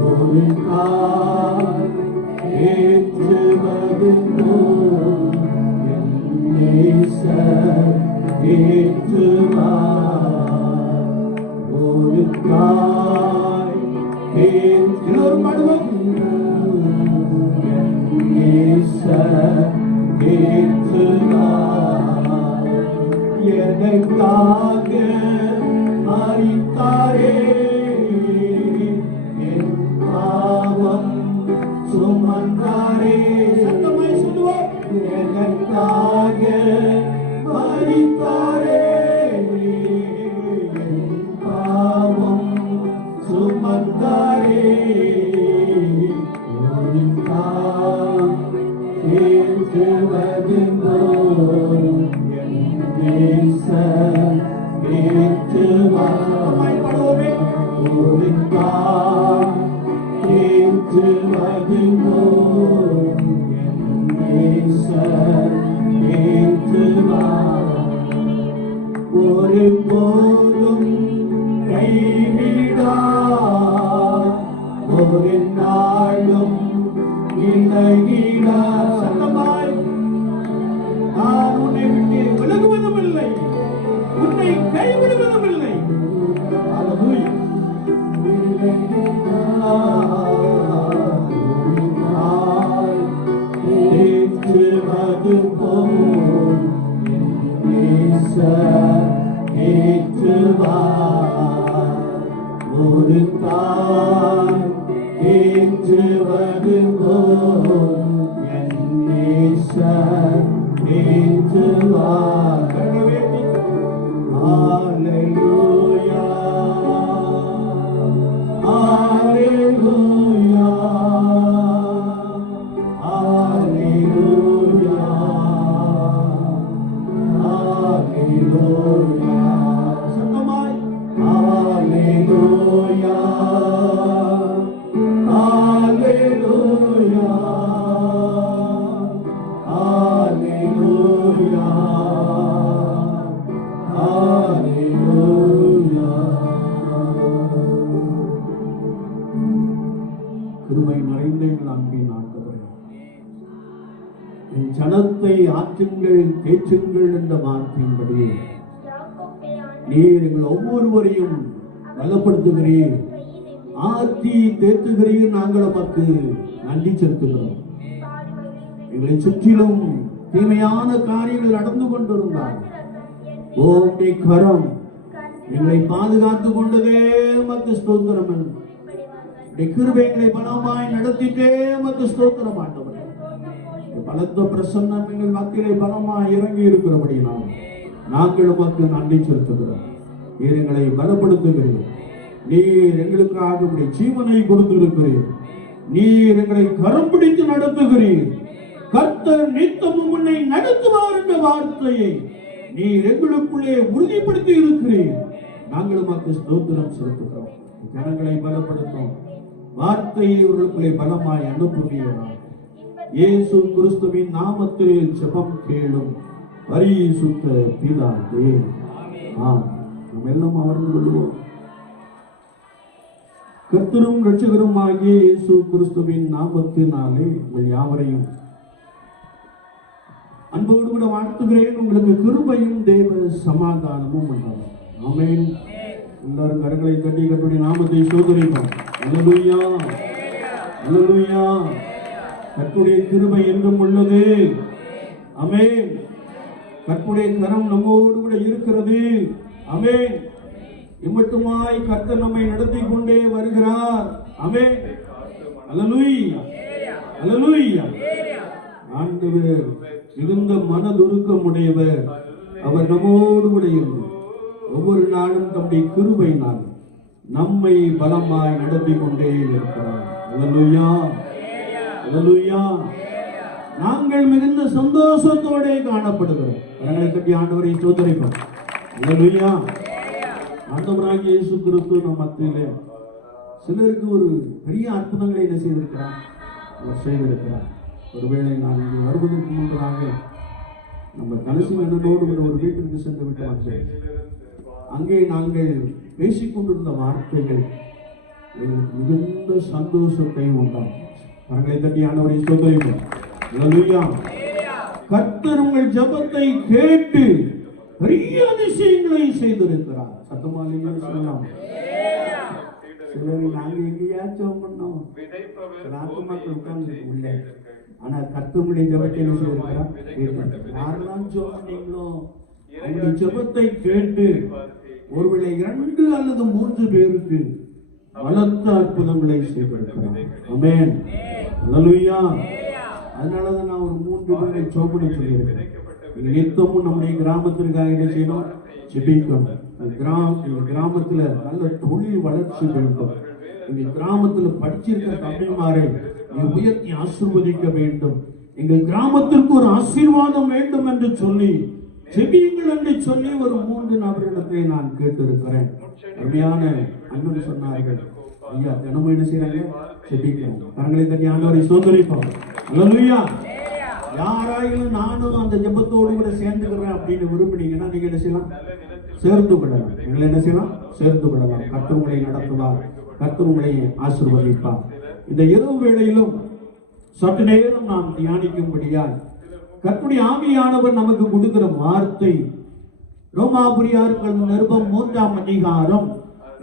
ஒரு கால் ஏற்றுவது போல் என் நேசர் ஏற்றுவார். ஒரு காய் எல்லோரும் பாடுவோம். என் நேசர் ஏற்றுவார். எனக்காக மரித்தாரே என் பாவம் சுமந்தாரே. சத்தமாய் சொல்லுவோம். எனக்காக மரித்தாரே என் பாவம் சுமந்தாரே. ஒரு தாய் ஏற்றுவது போல் என் நேசர் ஏற்றுவார். பாடுவோமே. ஒரு தாய் ஏற்றுவது போல் என் நேசர் ஏற்றுவார். ஒரு போதும் கைவிடார். ஒரு நாளும் விலகிடார். சத்தமாய் நான் உன்னை விட்டு விலகுவதும் இல்லை, உன்னை கைவிடுவதும் இல்லை. அல்லேலூயா. ஏற்றுவது போல் என் நேசர் ஏற்றுவார். ஒரு தாய் ஏற்றுவது போல் என் நேசர் ஏற்றுவார். ஹalleluya ஹalleluya ஹalleluya ஹalleluya. சத்தமாய் ஹalleluya ஹalleluya ஹalleluya ஹalleluya. கிருபை நிறைந்த எங்கள் அன்பின் ஆண்டவரே, என் ஜனத்தை ஆற்றுங்கள் தேற்றுங்கள் என்ற வார்த்தையின்படி நீர் எங்கள் ஒவ்வொருவரையும் பலப்படுத்துகிறீர், ஆற்றி தேற்றுகிறீர். நாங்கள் உமக்கு நன்றி செலுத்துகிறோம். எங்களை சுற்றிலும் தீமையான காரியங்கள் நடந்து கொண்டிருந்தார், உம்முடைய கரம் எங்களை பாதுகாத்து கொண்டதே உமக்கு ஸ்தோத்திரம். உம்முடைய கிருபை எங்களை பலமாய் நடத்திட்டே உமக்கு ஸ்தோத்திரம் ஆண்டவரே. பலத்த பிரசன்னம் எங்கள் மத்தியிலே பலமாய் இறங்கி இருக்கிறபடினால் நாங்கள் உமக்கு நன்றி செலுத்துகிறோம். நீர் எங்களை பலப்படுத்துகிறீர். நீர் எங்களுக்காக உம்முடைய ஜீவனை கொடுத்திருக்கிறீர். நீர் எங்களை கரம் பிடித்து நடத்துகிறீர். கர்த்தர் நித்தமும் உன்னை நடத்துவார் என்ற வார்த்தையை நீர் எங்களுக்குள்ளே உறுதிப்படுத்தி இருக்கிறீர். நாங்கள் உமக்கு ஸ்தோத்திரம் செலுத்துகிறோம். ஜனங்களை பலப்படுத்தும் வார்த்தையை இவர்களுக்குள்ளே பலமாய் அனுப்புவீராக. இயேசு கிறிஸ்துவின் நாமத்தில் ஜெபம் கேளும் பரிசுத்த பிதாவே. ஆம். நாம் எல்லாம் அமர்ந்து கொள்வோம். கர்த்தரும் இரட்சகருமாகிய இயேசு கிறிஸ்துவின் நாமத்தினாலே உங்கள் யாவரையும் அன்போடு கூட வாழ்த்துகிறேன். உங்களுக்கு கிருபையும் தேவ சமாதானமும் உண்டாகும். ஆமென். எல்லாரும் கரங்களை தட்டி கர்த்தருடைய நாமத்தை ஸ்தோத்திரிப்போம். அல்லேலூயா, அல்லேலூயா. கர்த்தருடைய கிருபை என்றும் உள்ளது. ஆமென். கர்த்தருடைய கரம் நம்மோடு கூட இருக்கிறது. ஆமென். இம்மட்டுமாய் கர்த்தர் நம்மை நடத்தி கொண்டே வருகிறார். ஆமென். அல்லேலூயா, அல்லேலூயா. ஆண்டவர் மிகுந்த மனதுருக்கம் உடையவர். அவர் நம்மோடு கூட இருந்து ஒவ்வொரு நாளும் தம்முடைய கிருபையினால் நம்மை பலமாய் நடத்தி கொண்டே இருக்கிறார். அல்லேலூயா, அல்லேலூயா. நாங்கள் மிகுந்த சந்தோஷத்தோட காணப்படுகிறோம். கரங்களை கட்டி ஆண்டவரை ஸ்தோத்திரிப்போம். அல்லேலூயா. ஆண்டவராகிய இயேசு கிறிஸ்து நம் மத்தியிலே சிலருக்கு ஒரு பெரிய அற்புதங்களை என்ன செய்திருக்கிறார், அவர் செய்திருக்கிறார். ஒருவேளை நான் இங்கே வருவதற்கு முன்பதாக நம்ம கடைசி அண்ணனோடு ஒரு வீட்டிற்கு சென்று விட்டு வந்தேன். அங்கே நாங்கள் பேசிக்கொண்டிருந்த வார்த்தைகள் எங்களுக்கு மிகுந்த சந்தோஷத்தை உண்டாகும். கரங்களை தட்டி ஆண்டவரை ஸ்தோத்திரிப்போம். அல்லேலூயா. கர்த்தர் உங்கள் ஜெபத்தை கேட்டு பெரிய அதிசயங்களை செய்திருக்கிறார். சத்தமாலிங்க சொல்லலாம். சிலர் நாங்கள் எங்கேயாச்சும் பண்ணோம், மக்கள் உட்கார்ந்து உள்ள. ஆனா கர்த்தருடைய ஜெபத்தை என்ன செய்திருக்கிறார்? யாரெல்லாம் ஜெபம் பண்ணீங்களோ உங்களுடைய ஜெபத்தை கேட்டு ஒருவேளை 2 அல்லது 3 பேருக்கு பலத்த அற்புதங்களை செய்திருக்கிறார். ஆமென். அல்லேலூயா. அதனாலதான் நான் ஒரு 3 பேரை ஜெபம் சொல்லியிருக்கிறேன். நித்தமும் நம்முடைய கிராமத்திற்காக என்ன செய்யணும்? ஜெபிக்கணும். கிராமத்துல நல்ல தொழில் வளர்ச்சி வேண்டும். எங்க கிராமத்துல படிச்சிருக்கிற தம்பிமாரை உயர்த்தி ஆசீர்வதிக்க வேண்டும். எங்க கிராமத்திற்கு ஒரு ஆசீர்வாதம் வேண்டும் என்று சொல்லி ஜெபியுங்கள் என்று சொல்லி ஒரு 3 நபர்களிடத்தை நான் கேட்டிருக்கிறேன். அருமையான அண்ணன் சொன்னார்கள், ஐயா தினமும் என்ன செய்யறாங்க? ஜெபிக்கணும். கரங்களை தட்டி ஆண்டவரை ஸ்தோத்திரிப்போம். அல்லேலூயா. யாராயிலும் நானும் அந்த ஜெபத்தோடு கூட சேர்ந்துக்கிறேன் அப்படின்னு விரும்பினீங்கன்னா நீங்க என்ன செய்யலாம்? சேர்ந்து கொள்ளலாம். எங்களை என்ன செய்யலாம்? சேர்ந்து கொள்ளலாம். கர்த்தர் உங்களை நடத்துவார். கர்த்தர் உங்களை ஆசீர்வதிப்பார். இந்த இரவு வேளையிலும் சற்று நேரம் நாம் தியானிக்கும்படியால் கர்த்தருடைய ஆவியானவர் நமக்கு கொடுக்கிற வார்த்தை ரோமாபுரியார்கள் நிருபம் 3ஆம் அதிகாரம்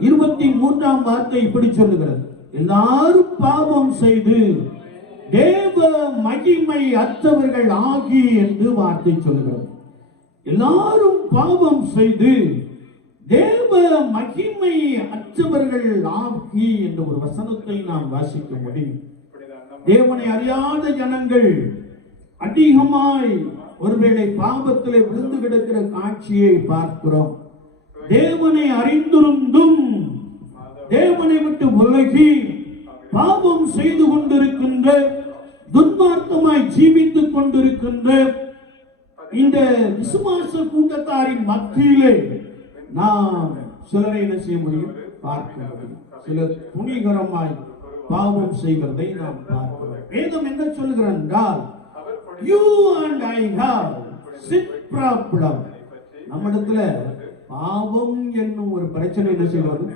23ஆம் வார்த்தை இப்படி சொல்லுகிறது. எல்லாரும் பாவம் செய்து தேவ மகிமை அற்றவர்கள் ஆகி என்று வார்த்தை சொல்லுகிறது. எல்லாரும் பாவம் செய்து தேவ மகிமை அற்றவர்கள் ஆகி என்ற ஒரு வசனத்தை நாம் வாசிக்க முடியும். தேவனை அறியாத ஜனங்கள் அதிகமாய் ஒருவேளை பாவத்திலே விழுந்து கிடக்கிற காட்சியை பார்க்கிறோம். தேவனை அறிந்திருந்தும் தேவனை விட்டு விலகி பாவம் செய்து கொண்டிருக்கின்ற, துன்மார்க்கமாய் ஜீவித்துக் கொண்டிருக்கின்ற இந்த விசுவாச கூட்டத்தாரின் மத்தியிலே நாம் சிலரை என்ன செய்ய முடியும்? பார்க்க முடியும். சிலர் துணிகரமாய் பாவம் செய்கிறதை நாம் பார்க்கிறோம். வேதம் என்ன சொல்கிறது என்றால், you and I have sin problem. நம்மிடத்துல பாவம் என்னும் ஒரு பிரச்சனை என்ன செய்கிறது?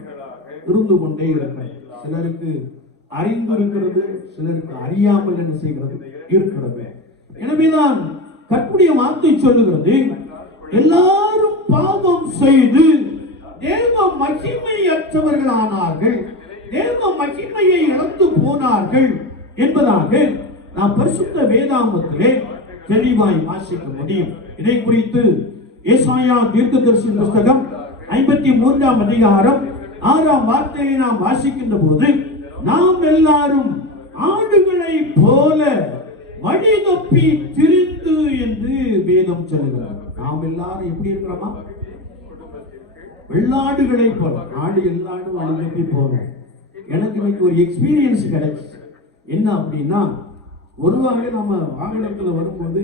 இருந்து கொண்டே இருக்கிறது. சிலருக்கு அறிந்து இருக்கிறது, சிலருக்கு அறியாமல் என்ன செய்கிறது? இருக்கிறது. எனவேதான் கர்த்தருடைய வார்த்தை சொல்லுகிறது, எல்லாரும் பாவம் செய்து தேவ மகிமையற்றவர்கள் ஆனார்கள், தேவ மகிமையை இழந்து போனார்கள் என்பதாக நாம் பரிசுத்த வேதாகமத்திலே தெளிவாய் வாசிக்க முடியும். இதை குறித்து ஏசாயா தீர்க்கதரிசியின் புத்தகம் 53ஆம் அதிகாரம் 6ஆம் வார்த்தையை நாம் வாசிக்கின்ற போது, நாம் எல்லாரும் ஆடுகளை போல வழி தப்பி திரிந்து என்று வேதம் சொல்லுகிறது. நாம் எல்லாரும் எப்படி இருக்கிறோமா? வெள்ளாடுகளை போல. ஆடு எல்லாரும் வழி தப்பி போல. எனக்கு இன்னைக்கு ஒரு எக்ஸ்பீரியன்ஸ் கிடைச்சு. என்ன அப்படின்னா, ஒருவாக நம்ம வாகனத்துல வரும்போது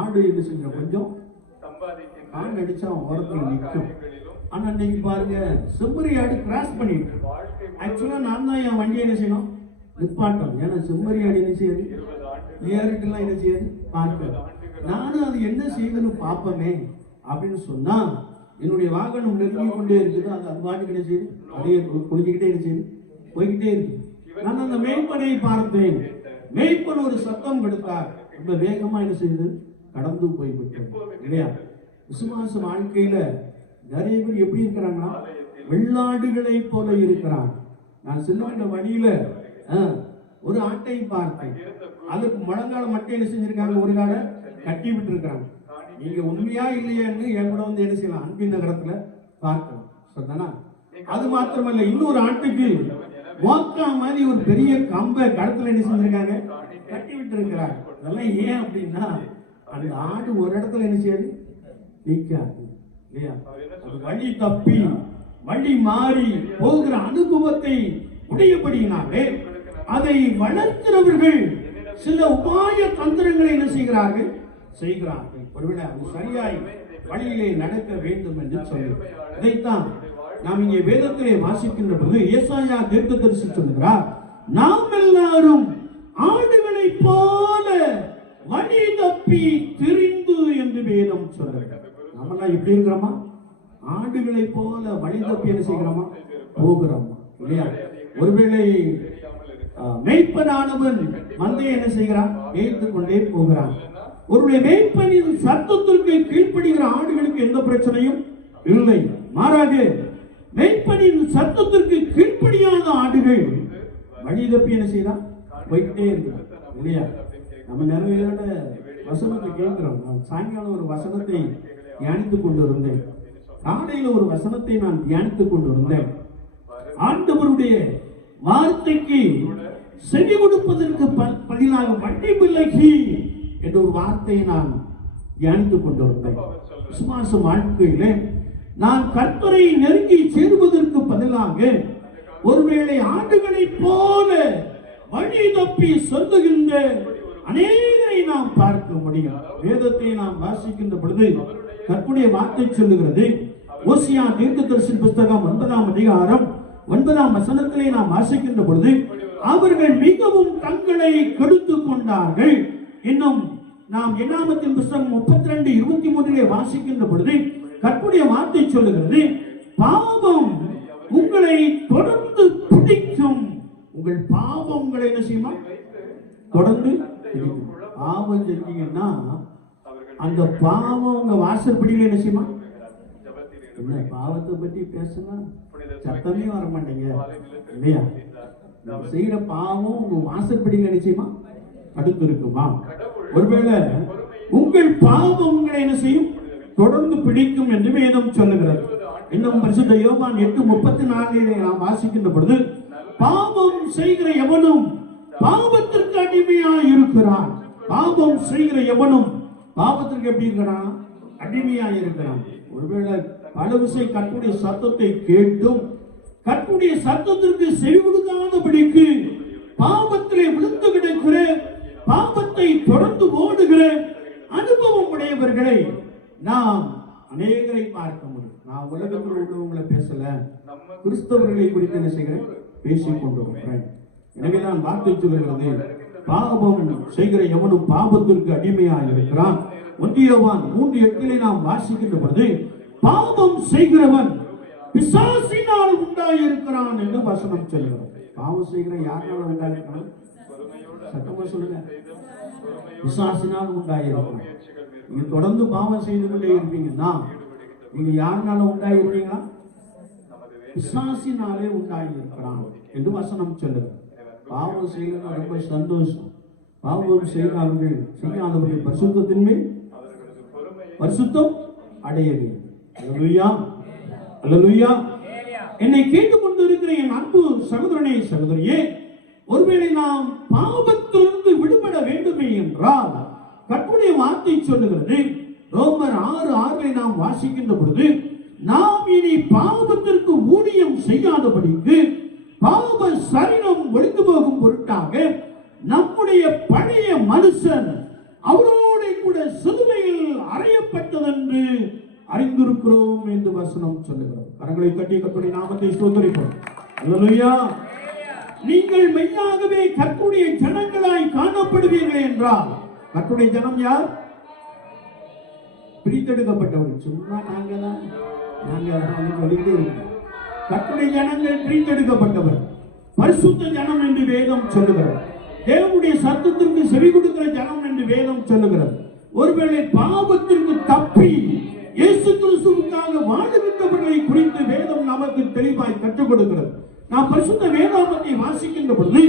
ஆடு என்ன செஞ்ச கொஞ்சம் ஆடு அடிச்சா ஓரத்தில் நிற்கும். ஆனா இன்னைக்கு பாருங்க, செம்மறி ஆடு கிராஸ் பண்ணிட்டு, ஆக்சுவலா நான் தான் என் வண்டியை என்ன செய்யணும்? நிப்பாட்டம். ஏன்னா செம்மறி ஆடு என்ன செய்யுது? ஏறிட்டுலாம் என்ன செய்யுது? பார்க்க. நானும் அது என்ன செய்யுதுன்னு பார்ப்போமே அப்படின்னு சொன்னா, என்னுடைய வாகனம் நெருங்கி கொண்டே இருக்குது. அது பாட்டுக்கு என்ன செய்யுது? அதே குளிச்சுக்கிட்டே என்ன செய்யுது? போய்கிட்டே இருக்கு. நான் அந்த மேய்ப்பனை பார்த்தேன். மேய்ப்பன் ஒரு சத்தம் கொடுத்தார். ரொம்ப வேகமா என்ன செய்யுது? கடந்து போய்விட்டது இல்லையா? விசுவாச வாழ்க்கையில நிறைய பேர் எப்படி இருக்கிறாங்கன்னா வெள்ளாடுகளை போல இருக்கிறாங்க. நான் செல்லுகின்ற வழியில ஒரு ஆட்டை பார்த்தேன். அதுக்கு முழங்கால மட்டும் என்ன செஞ்சிருக்காங்க, ஒரு காலை கட்டி விட்டு இருக்காங்க. நீங்க உண்மையா இல்லையான்னு என் கூட வந்து என்ன செய்யலாம், அன்பின் நகரத்துல பார்க்கலாம் சொன்னா. அது மாத்திரமல்ல, இன்னொரு ஆட்டுக்கு மோக்கா மாதிரி ஒரு பெரிய கம்பை கடத்துல என்ன செஞ்சிருக்காங்க, கட்டி விட்டு இருக்கிறாங்க. அதெல்லாம் ஏன் அப்படின்னா அந்த ஆடு ஒரு இடத்துல என்ன செய்யாது, நிற்காது இல்லையா? அது வழி தப்பி வழி மாறி போகிற அனுபவத்தை உடையபடியினாலே அதை வளர்க்கிறவர்கள் சில உபாய தந்திரங்களை என்ன செய்கிறார்கள். ஒருவேளை அது சரியாய் வழியிலே நடக்க வேண்டும் என்று சொல்லி இதைத்தான் நாம் இங்கே வேதத்திலே வாசிக்கின்ற போது ஏசாயா தீர்க்கதரிசி சொல்லுகிறார், நாம் எல்லாரும் ஆடுகளை போல வழி தப்பி திரிந்து என்று வேதம் சொல்லுகிறார். நாமெல்லாம் எப்படி இருக்கிறோமா, ஆடுகளை போல வழி தப்பி என்ன செய்கிறோமா, போகிறோமா இல்லையா? ஒருவேளை மேய்ப்பனானவன் மந்தையை என்ன செய்கிறான், மேய்த்துக் கொண்டே போகிறான். ஒருவேளை மேய்ப்பனின் சத்தத்திற்கு கீழ்ப்படுகிற ஆடுகளுக்கு எந்த பிரச்சனையும் இல்லை. மாறாக மேய்ப்பனின் சத்தத்திற்கு கீழ்ப்படியாத ஆடுகள் வழி தப்பி என்ன செய்யலாம், போயிட்டே இருக்கிறான் இல்லையா? நம்ம நிறைய வசனத்தை கேட்கிறோம். நான் சாயங்காலம் ஒரு வசனத்தை தியானித்துக் கொண்டு இருந்தேன், காலையில ஒரு வசனத்தை நான் தியானித்துக் கொண்டு இருந்தேன். ஆண்டவருடைய வார்த்தைக்கு செவி கொடுப்பதற்கு பதிலாக வண்டி விலகி என்ற ஒரு வார்த்தையை நான் தியானித்துக் கொண்டு இருந்தேன். விசுவாச வாழ்க்கையிலே நான் கர்த்தரை நெருங்கி சேருவதற்கு பதிலாக ஒருவேளை ஆண்டுகளை போல வழி தப்பி சொல்லுகின்ற அநேகரை நாம் பார்க்க முடியும். வேதத்தை நாம் வாசிக்கின்ற பொழுது கர்த்தருடைய வார்த்தை சொல்லுகிறது. ஓசியா தீர்க்கதரிசியின் புத்தகம் 9ஆம் அதிகாரம் 9ஆம் வசனத்திலே நாம் வாசிக்கின்ற பொழுது, அவர்கள் மிகவும் தங்களை கெடுத்துக் கொண்டார்கள். இன்னும் நாம் எண்ணாமத்தின் புத்தகம் 32:23 வாசிக்கின்ற பொழுது கர்த்தருடைய வார்த்தை சொல்லுகிறது, பாவம் உங்களை தொடர்ந்து பிடிக்கும். உங்கள் பாவம் உங்களை என்ன செய்யுமா, தொடர்ந்து பிடிக்கும். பாவம் செஞ்சீங்கன்னா அந்த பாவம் உங்க வாசற்படியில என்ன செய்யுமா, என்ன பாவத்தை பற்றி பேசுனா சத்தமே வர மாட்டேங்க இல்லையா? செய்யற பாவம் உங்க வாசற்படியில என்ன செய்யுமா, அடுத்து இருக்குமா? ஒருவேளை உங்கள் பாவம் உங்களை என்ன செய்யும், தொடர்ந்து பிடிக்கும் என்று வேதம் சொல்லுகிறது. இன்னும் பரிசுத்த யோவான் 8:34 நாம் வாசிக்கின்ற பொழுது, பாவம் செய்கிற எவனும் பாவத்திற்கு அடிமையாய் இருக்கிறான். பாவம் செய்கிற எவனும் பாவத்திற்கு எப்படி இருக்கிறான், அடிமையாய் இருக்கிறான். ஒருவேளை பல விஷயம் கர்த்தருடைய சத்தத்தை கேட்டும் கர்த்தருடைய சத்தத்திற்கு செவி கொடுக்காதபடிக்கு பாவத்திலே விழுந்து கிடக்கிற, பாவத்தை தொடர்ந்து ஓடுகிற அனுபவம் உடையவர்களை நாம் அநேகரை பார்க்க முடியும். நான் உலகத்தில் உள்ளவங்களை பேசல, கிறிஸ்தவர்களை குறித்து என்ன செய்கிறேன், பேசிக் கொண்டு வருகிறேன். எனவே நான் வார்த்தை சொல்லுகிறது, பாவம் செய்கிற எவனும் பாவத்திற்கு அடிமையாக இருக்கிறான். 1 யோவான் 3:8 நாம் வாசிக்கின்ற பொழுது, பாவம் செய்கிறவன் பிசாசினால் உண்டாயிருக்கிறான் என்று வசனம் சொல்லுகிறோம். பாவம் செய்கிற யாரால உண்டாயிருக்கிறான், சத்தமா சொல்லுங்க, பிசாசினால் உண்டாயிருக்கிறான். நீங்க தொடர்ந்து பாவம் செய்து கொண்டே இருப்பீங்கன்னா நீங்க யாருனால உண்டாயிருப்பீங்களா, பிசாசினாலே உண்டாயிருக்கிறான் என்று வசனம் சொல்லுங்க. பாவம் செய்யறது ரொம்ப சந்தோஷம். பாவம் செய்யாதவர்கள் பரிசுத்தத்தின் மேல் பரிசுத்தம் அடைய வேண்டும். அல்லேலூயா, அல்லேலூயா. என்னை கேட்டுக்கொண்டு இருக்கிற என் அன்பு சகோதரனே, சகோதரியே, ஒருவேளை நாம் பாவத்திலிருந்து விடுபட வேண்டுமே என்றால் கர்த்தருடைய வார்த்தை சொல்லுகிறது. ரோமர் 6:6 நாம் வாசிக்கின்ற பொழுது, நாம் இனி பாவத்திற்கு ஊழியம் செய்யாதபடிக்கு பாவ சரீரம் ஒழிந்து போகும் பொருட்டாக நம்முடைய பழைய மனுஷன் அவரோட கூட சிலுவையில் அறையப்பட்டதென்று அறிந்திருக்கிறோம் என்று வசனம் சொல்லுகிறோம். கரங்களை தட்டி கர்த்தருடைய நாமத்தை ஸ்தோத்திரிப்போம். அல்லேலூயா. நீங்கள் மெய்யாகவே கர்த்தருடைய ஜனங்களாய் காணப்படுவீர்கள் என்றால், கர்த்தருடைய ஜனம் யார்? பிரித்தெடுக்கப்பட்டவர்கள். சும்மா நாங்க சொல்லிட்டே இருக்கோம். கர்த்தருடைய ஜனங்கள் பிரித்தெடுக்கப்பட்டவர், பரிசுத்த ஜனம் என்று வேதம் சொல்லுகிறது. தேவனுடைய சத்தத்திற்கு செவி கொடுக்கிற ஜனம் என்று வேதம் சொல்லுகிறது. ஒருவேளை பாவத்திற்கு தப்பி இயேசு கிறிஸ்துவுக்காக வாழுகின்றவர்களை குறித்து வேதம் நமக்கு தெளிவாய் கற்றுக் கொடுக்கிறது. நாம் பரிசுத்த வேதாகமத்தை வாசிக்கின்ற பொழுது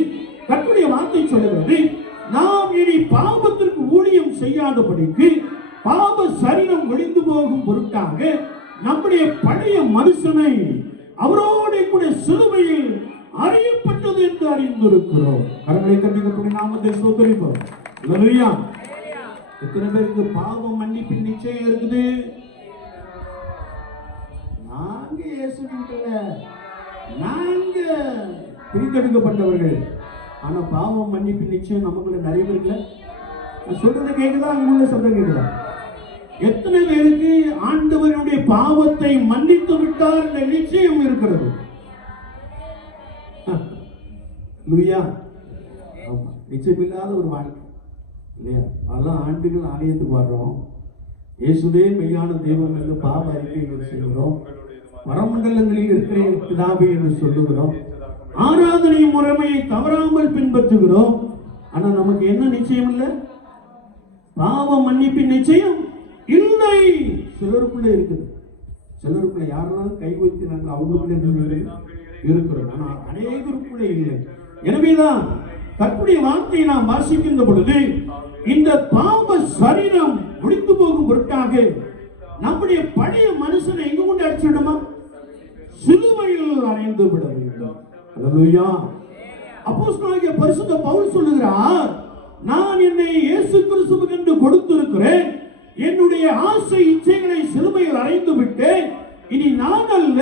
கர்த்தருடைய வார்த்தை சொல்லுகிறது, நாம் இனி பாவத்திற்கு ஊழியம் செய்யாதபடிக்கு பாவ சரீரம் ஒழிந்து போகும் பொருட்டாக நம்முடைய பழைய மனுஷனை அவரோட கூட சிலுவையில் அறியப்பட்டது என்று அறிந்திருக்கிறோம். கரங்களை தட்டி கர்த்தருடைய நாமத்தை ஸ்தோத்திரிப்போம். அல்லேலூயா. எத்தனை பேருக்கு பாவம் மன்னிப்பின் நிச்சயம் இருக்குது? நாங்க இயேசுவின்ல நாங்க பிரித்தெடுக்கப்பட்டவர்கள். ஆனா பாவம் மன்னிப்பின் நிச்சயம் நமக்குள்ள நிறைய பேருக்கு சொல்றது கேக்குதா? அங்குள்ள சத்தம் கேக்குதா? எத்தனை பேருக்கு ஆண்டவருடைய பாவத்தை மன்னித்து விட்டார் என்ற நிச்சயம் இருக்கிறது? நிச்சயம் இல்லாத ஒரு வாழ்க்கை இல்லையா? பல ஆண்டுகள் ஆலயத்துக்கு வர்றோம், இயேசுவே மெய்யான தெய்வம் என்று பாவ அறிக்கைகள் செய்கிறோம், வரமண்டலங்களில் இருக்கிற பிதாவே என்று சொல்லுகிறோம், ஆராதனை முறைமையை தவறாமல் பின்பற்றுகிறோம். ஆனா நமக்கு என்ன நிச்சயம் இல்லை? பாவ மன்னிப்பின் நிச்சயம் இல்லை. சிலருக்குள்ள இருக்குது. சிலருக்குள்ள யாரெல்லாம் கை வைத்து நாங்கள் அவங்களுக்குள்ள இருக்கிறோம், ஆனா அநேகருக்குள்ள இல்லை. எனவேதான் கர்த்தருடைய வார்த்தையை நாம் வாசிக்கின்ற பொழுது இந்த பாவ சரீரம் முடித்து போகும் பொருட்டாக நம்முடைய பழைய மனுஷனை எங்க கொண்டு அடிச்சிடுமா? சிலுவையில் அறைந்து விட வேண்டும். அல்லேலூயா. அப்போஸ்தலனாகிய பரிசுத்த பவுல் சொல்லுகிறார், நான் என்னை இயேசு கிறிஸ்துவுக்கு என்று கொடுத்திருக்கிறேன், என்னுடைய ஆசை இச்சைகளை சிலுவையில் அறைந்து விட்டேன், இனி நான் அல்ல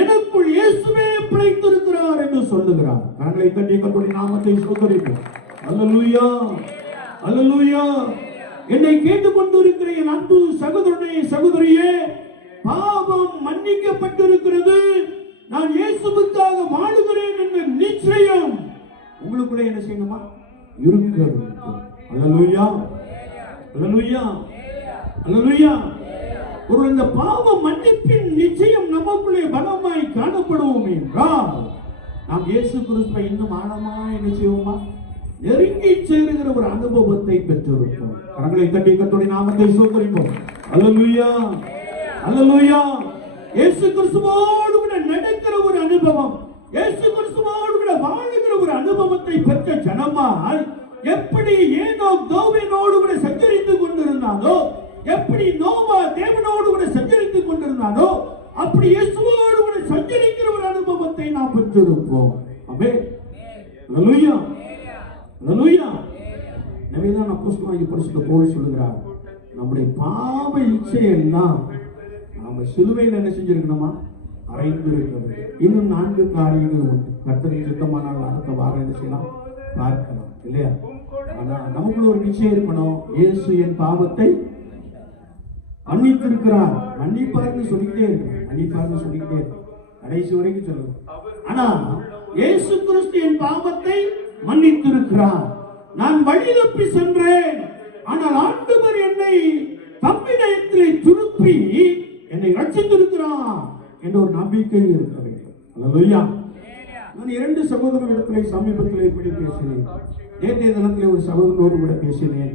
எனக்குள் இயேசுவே பிழைத்திருக்கிறார் என்று சொல்லுகிறார். கரங்களை தட்டி கர்த்தருடைய நாமத்தை ஸ்தோத்திரிப்போம். அல்லேலூயா. அல்லேலூயா. என்னை கேட்டுக்கொண்டிருக்கிற என் அன்பு சகோதரனே சகோதரியே, பாவம் மன்னிக்கப்பட்டிருக்கிறது, நான் இயேசுவுக்காக வாழுகிறேன் என்ற நிச்சயம் உங்களுக்குள்ளே என்ன செய்யணுமா? இருக்கிறது. அல்லேலூயா. அல்லேலூயா. அல்லேலூயா. ஒரு இந்த பாவ மன்னிப்பின் நிச்சயம் நமக்குள்ளே பலமாய் காணப்படுவோம் என்றால் நாம் இயேசு கிறிஸ்துவை இன்னும் ஆழமாய் என்ன செய்வோமா? நெருங்கி சேருகிற ஒரு அனுபவத்தை பெற்றிருப்போம். கரங்களை தட்டி கர்த்தருடைய நாமத்தை ஸ்தோத்திரிப்போம். அல்லேலூயா. அல்லேலூயா. இயேசு கிறிஸ்துவோடு கூட நடக்கிற ஒரு அனுபவம், இயேசு கிறிஸ்துவோடு கூட வாழுகிற ஒரு அனுபவத்தை பெற்ற ஜனமாய் எப்படி ஏனோக் தேவனோடு கூட சஞ்சரித்துக் கொண்டிருந்தானோ, எப்படி நோவா தேவனோடு கூட சஞ்சரித்துக் கொண்டிருந்தானோ, அப்படி இயேசுவோடு கூட சஞ்சரிக்கிற ஒரு அனுபவத்தை நாம் பெற்றிருப்போம். ஆமென். அல்லேலூயா. அல்லேலூயா. நபிதான் அப்போஸ்தலனாகிய பரிசுத்த பவுல் சொல்லுகிறார், நம்முடைய பாவ இச்சையெல்லாம் நாம சிலுவையில் என்ன செஞ்சிருக்கணுமா? அறைந்து இருக்கிறது. இன்னும் 4 காரியங்கள் உண்டு. கர்த்தரின் சித்தமானால் அடுத்த வாரம் என்ன செய்யலாம்? பார்க்கலாம் இல்லையா? ஆனா நமக்குள்ள ஒரு நிச்சயம் இருக்கணும், இயேசு என் பாவத்தை மன்னித்திருக்கிறார். மன்னிப்பார்னு சொல்லிக்கிட்டே இருக்கு, மன்னிப்பார்னு சொல்லிக்கிட்டே இருக்கு, கடைசி வரைக்கும் சொல்லுங்க. ஆனா இயேசு கிறிஸ்து என் பாவத்தை மன்னித்திருக்கிறார். நான் வழி தப்பி சென்றேன், ஆனால் ஆண்டவர் என்னை தம்மிடத்திலே திருப்பி என்னை ரட்சித்திருக்கிறார் என்ற ஒரு நம்பிக்கை இருக்க வேண்டும். அல்லேலூயா. நான் 2 சகோதரர்களிடத்திலே சமீபத்தில் இப்படி பேசினேன். நேற்றைய தினத்திலே ஒரு சகோதரனோடு கூட பேசினேன்.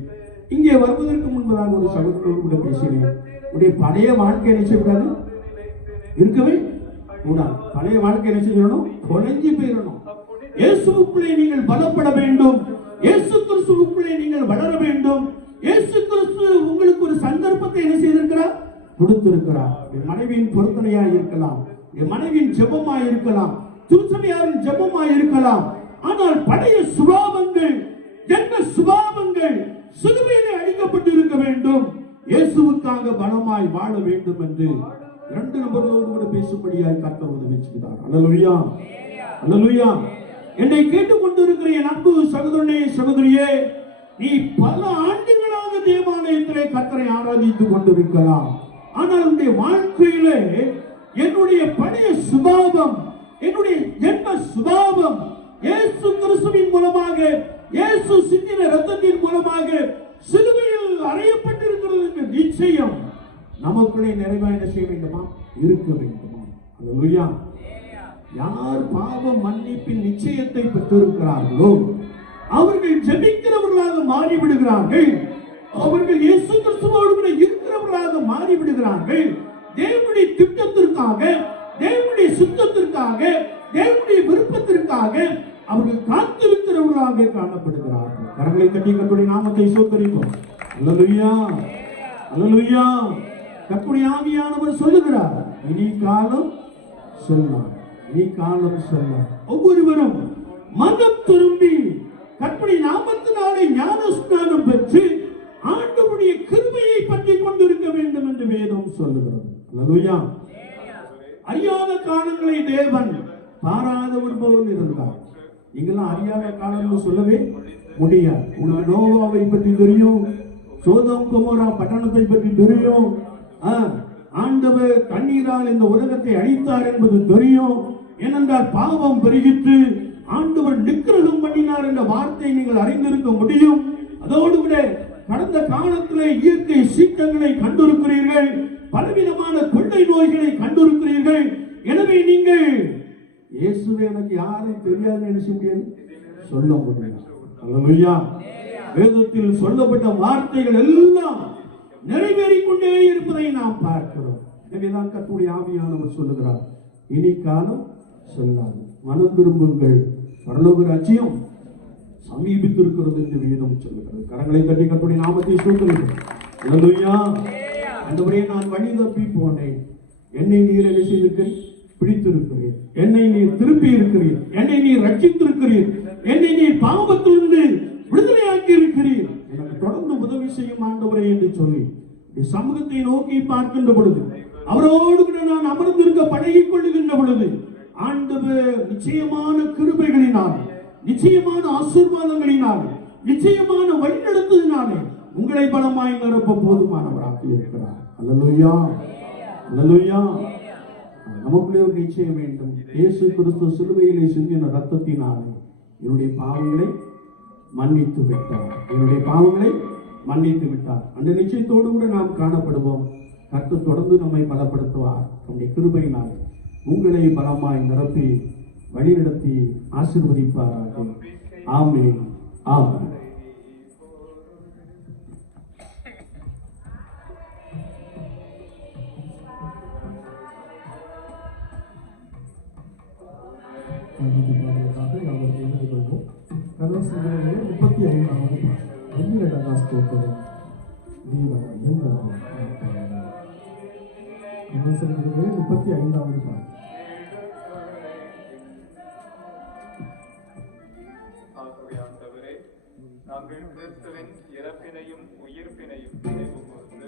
இங்கே வருவதற்கு முன்பதாக ஒரு சகோதரனோடு கூட பேசினேன். உடைய பழைய வாழ்க்கை என்ன செய்யக்கூடாது? இருக்கவே கூடாது. பழைய வாழ்க்கை என்ன செய்யணும்? தொலைஞ்சு போயிடணும். இயேசுவுக்குள்ளே நீங்கள் பலப்பட வேண்டும். இயேசு கிறிஸ்துவுக்குள்ளே நீங்கள் வளர வேண்டும். இயேசு கிறிஸ்து உங்களுக்கு ஒரு சந்தர்ப்பத்தை என்ன செய்திருக்கிறார்? கொடுத்திருக்கிறார். என் மனைவியின் பொருத்தனையா இருக்கலாம், என் மனைவியின் ஜெபமா இருக்கலாம், திருச்சபையாரின் ஜெபமா இருக்கலாம். ஆனால் பழைய சுபாவங்கள், ஜென்ம சுபாவங்கள் சிலுவையிலே அடிக்கப்பட்டு இருக்க வேண்டும். இயேசுவுக்காக பலமாய் வாழ வேண்டும் என்று 2 நபர்களோடு கூட பேசும்படியாய் கர்த்தர் உதவி செய்தார். அல்லேலூயா. அல்லேலூயா. என்னை கேட்டுக்கொண்டிருக்கிற என் அன்பு சகோதரனே சகோதரியே, நீ பல ஆண்டுகளாக தேவாலயத்திலே கர்த்தரை ஆராதித்துக் கொண்டிருக்கலாம். ஆனால் உன்னுடைய வாழ்க்கையிலே என்னுடைய பழைய சுபாவம், என்னுடைய ஜென்ம சுபாவம் இயேசு கிறிஸ்துவின் மூலமாக, இயேசு சிந்தின இரத்தத்தின் மூலமாக சிலுவையில் அறையப்பட்டிருக்கிறது என்ற நிச்சயம் நமக்குள்ளே நிறைவாக என்ன செய்ய வேண்டுமா? இருக்க வேண்டுமா? அல்லேலூயா. யார் பாவ மன்னிப்பின் நிச்சயத்தை பெற்றிருக்கிறார்களோ அவர்கள் ஜெபிக்கிறவர்களாக மாறிவிடுகிறார்கள். அவர்கள் இயேசு கிறிஸ்துவோடு கூட இருக்கிறவர்களாக மாறிவிடுகிறார்கள். தேவனுடைய திட்டத்திற்காக, தேவனுடைய சுத்தத்திற்காக, தேவனுடைய விருப்பத்திற்காக அவர்கள் காத்திருக்கிறவர்களாக காணப்படுகிறார்கள். கரங்களை தட்டி கர்த்தருடைய நாமத்தை ஸ்தோத்திரிப்போம். அல்லேலூயா, அல்லேலூயா. கர்த்தருடைய ஆவியானவர் சொல்லுகிறார், இனி காலம் சொன்னார், இனி காலம் சொன்னார். ஒவ்வொருவரும் மனம் திரும்பி கர்த்தருடைய நாமத்தினாலே ஞானஸ்நானம் பெற்று ஆண்டவருடைய கிருபையை பற்றி கொண்டிருக்க வேண்டும் என்று வேதம் சொல்லுகிறது. அல்லேலூயா. அறியாத காலங்களை தேவன் பாராதவர் போல் இருந்தார். நீங்களாம் அறியாத காலம்னு சொல்லவே முடியாது. உங்களுக்கு நோவாவை பற்றி தெரியும், சோதோம் கொமோரா பட்டணத்தை பற்றி தெரியும். ஆண்டவர் தண்ணீரால் இந்த உலகத்தை அழித்தார் என்பது தெரியும். ஏனென்றால் பாவம் பெருகிட்டு ஆண்டவர் நிக்கிரகம் பண்ணினார் என்ற வார்த்தை நீங்கள் அறிந்திருக்க முடியும். அதோடு கூட கடந்த காலத்திலே இயற்கை சீற்றங்களை கண்டிருக்கிறீர்கள், பலவிதமான கொள்ளை நோய்களை கண்டிருக்கிறீர்கள். எனவே நீங்கள் இயேசுவே எனக்கு யாரும் தெரியாதுன்னு நினைச்ச முடியாது, சொல்ல முடியும். அல்லேலூயா. வேதத்தில் சொல்லப்பட்ட வார்த்தைகள் எல்லாம் நிறைவேறிக் கொண்டே இருப்பதை நாம் பார்க்கிறோம். எனவேதான் கர்த்தருடைய ஆவியானவர் சொல்லுகிறார், இனி காலம் சொல்லாது, மனம் திரும்புங்கள், பரலோக ராஜ்யம் சமீபித்திருக்கிறது என்று வேதம் சொல்லுகிறது. கரங்களை தட்டி கர்த்தருடைய நாமத்தை ஸ்தோத்திரிப்போம். அல்லேலூயா. ஆண்டவரே, நான் வழி தப்பி போனேன், என்னை நீர் என்ன செய்திருக்கிறீர்? பிடித்திருக்கிறீர். என்னை நீர் திருப்பி இருக்கிறீர். என்னை நீர் ரட்சித்திருக்கிறீர். என்னை நீர் பாவத்திலிருந்து விடுதலையாக்கி இருக்கிறீர். எனக்கு தொடர்ந்து உதவி செய்யும் ஆண்டவரே என்று சொல்லி சமூகத்தை நோக்கி பார்க்கின்ற பொழுது, அவரோடு கூட நான் அமர்ந்திருக்க பழகிக் கொள்ளுகின்ற பொழுது, ஆண்டவர் நிச்சயமான கிருபைகளினால், நிச்சயமான ஆசீர்வாதங்களினால், நிச்சயமான வழிநடத்துவதனாலே உங்களை பலமாய் நிரப்ப போதுமானவராக இருக்கிறார். அல்லேலூயா, அல்லேலூயா. நமக்குள்ளே ஒரு நிச்சயம் வேண்டும். இயேசு கிறிஸ்து சிலுவையிலே சிந்தின ரத்தத்தினாலே என்னுடைய பாவங்களை மன்னித்து விட்டார், என்னுடைய பாவங்களை மன்னித்து விட்டார். அந்த நிச்சயத்தோடு கூட நாம் காணப்படுவோம். கர்த்தர் தொடர்ந்து நம்மை பலப்படுத்துவார். நம்முடைய கிருபையினால் உங்களை பலமாய் நிரப்பி வழிநடத்தி ஆசீர்வதிப்பாராக. ஆமென், ஆமென். கலோசியர்களே 35வது 12வது ஸ்தோத்திரம். கலோசியர்களே 35வது பாடல். ஆண்டவரே, நாங்கள் கிறிஸ்துவின் இறப்பினையும் உயிர்ப்பினையும் நினைவு கூர்ந்து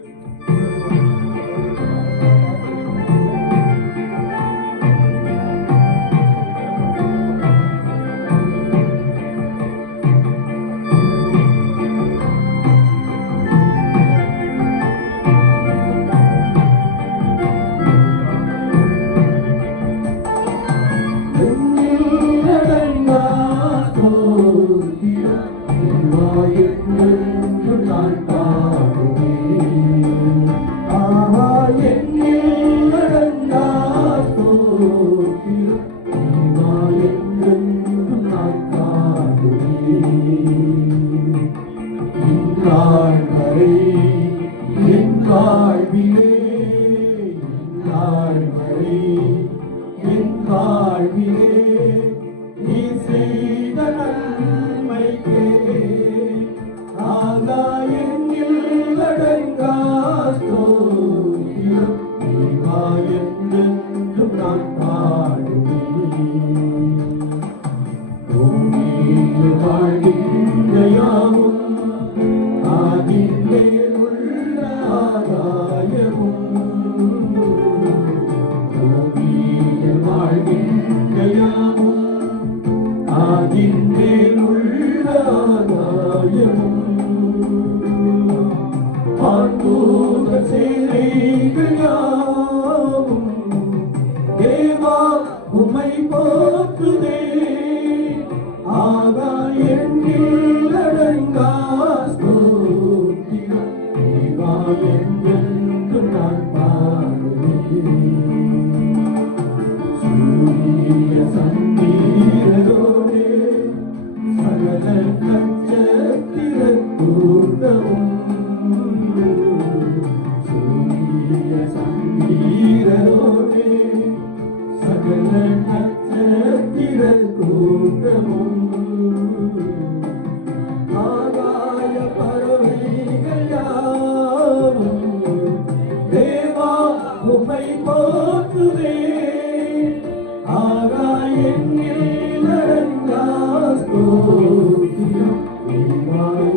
சகல நட்சத்திர கூட்டமும்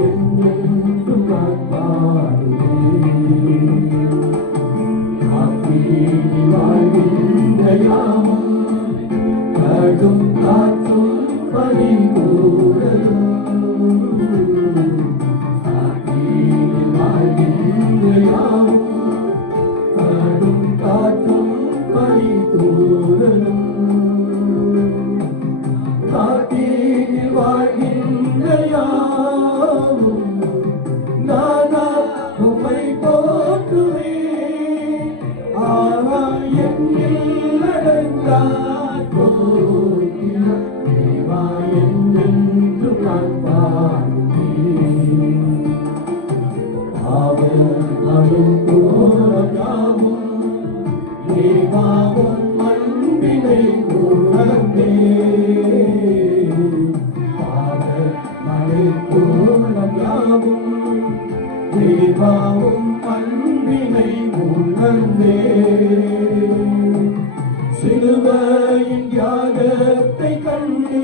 என்றென்றும் நான் பாடுவேன். காத்தீனி வாழ்கின்ற யாவும் கடும் காற்றும் பனிதூறலும். காத்தீனி வாழ்கின்ற யாவும் கடும் காற்றும் பனிதூறலும். காத்தீனில் வாழ்கின்ற யாவும் நானா உம்மை போற்றுவேன். ஆனால் என்னில் அடங்கா கோயில் தேவா என்றென்று நான் பாடுவேன். அவரும் போராமும் தேவாவும் அன்பினை உணர்ந்தே. தேவாவும் அன்பினை உணர்ந்தே. சிலுவையின் தியாகத்தை கண்டு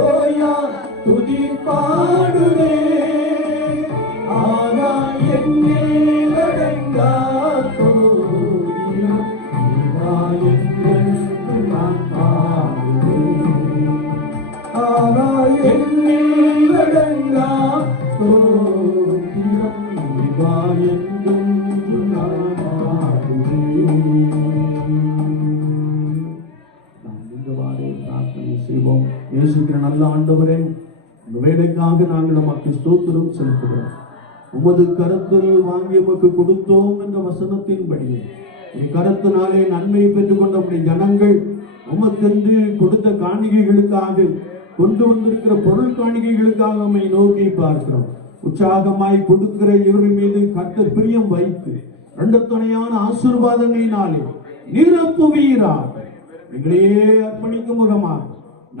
ஓயா துதி பாடுதே. ஆனால் என்னில் அடங்கா கோயில் தேவா என்றென்று நான் பாடுவேன். ஆனால் என்னில் அடங்கா கோயில் தேவா என்றென்று நான் பாடுவேன். நாம் இந்தவாறே பிரார்த்தனை செய்வோம். நேசிக்கிற நல்ல ஆண்டவரே, இந்த வேலைக்காக நாங்கள் உமக்கு ஸ்தோத்திரம் செலுத்துகிறோம். உமது கருத்தில் வாங்கி உமக்கு கொடுத்தோம் என்ற வசனத்தின்படியே கருத்தினாலே நன்மையை பெற்றுக் கொண்ட உடைய ஜனங்கள் உமக்கென்று கொடுத்த காணிகைகளுக்காக கொண்டு வந்திருக்கிற பொருள் காணிகைகளுக்காக நம்மை நோக்கி பார்க்கிறோம். உற்சாகமாய் கொடுக்கிற இவர்கள் மீது கர்த்தர் பிரியம் வைத்து இரண்டு துணையான ஆசீர்வாதங்களினாலே நிரப்புவீராக. எங்களையே அர்ப்பணிக்கும் முகமாக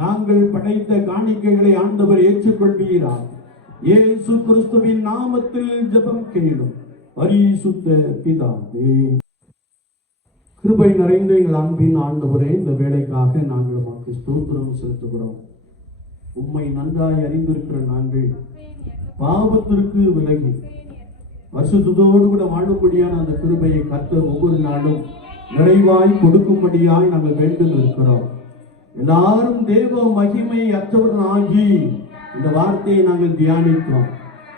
நாங்கள் படைத்த காணிக்கைகளை ஆண்டவர் ஏற்றுக்கொள்வீராக. இயேசு கிறிஸ்துவின் நாமத்தில் ஜெபம் கேளும் பரிசுத்த பிதாவே. கிருபை நிறைந்த எங்கள் அன்பின் ஆண்டவரே, இந்த வேலைக்காக நாங்கள் உமக்கு ஸ்தோத்திரம் செலுத்துகிறோம். உம்மை நன்றாய் அறிந்திருக்கிற நாங்கள் பாவத்திற்கு விலகி பரிசுத்தத்தோடு கூட வாழும்படியான அந்த கிருபையை கர்த்தர் ஒவ்வொரு நாளும் நிறைவாய் கொடுக்கும்படியாய் நாங்கள் வேண்டும் இருக்கிறோம். எல்லாரும் தேவ மகிமை அற்றவர்கள் ஆகி இந்த வார்த்தையை நாங்கள் தியானிக்கிறோம்.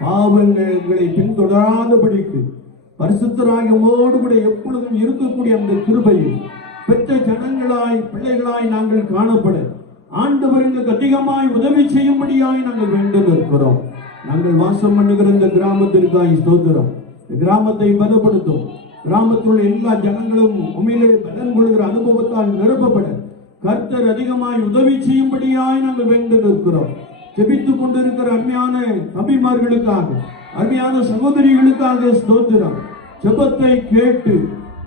பாவங்களை பின்தொடராதபடிக்கு பரிசுத்தராக உம்மோடு கூட எப்பொழுதும் இருக்கக்கூடிய அந்த கிருபையை பெற்ற ஜனங்களாய் பிள்ளைகளாய் நாங்கள் காணப்பட ஆண்டவர்களுக்கு அதிகமாய் உதவி செய்யும்படியாய் நாங்கள் வேண்டும் இருக்கிறோம். நாங்கள் வாசம் பண்ணுகிற இந்த கிராமத்திற்காய் ஸ்தோத்திரம். இந்த கிராமத்தை பலப்படுத்தும். கிராமத்தில் உள்ள எல்லா ஜனங்களும் உண்மையிலே பலன் கொள்கிற அனுபவத்தால் நிரப்பப்பட கர்த்தர் அதிகமாய் உதவி செய்யும்படியாய் நாங்கள் வேண்டும் இருக்கிறோம். ஜெபித்துக் கொண்டிருக்கிற அருமையான தம்பிமார்களுக்காக, அருமையான சகோதரிகளுக்காக ஸ்தோத்திரம். ஜெபத்தை கேட்டு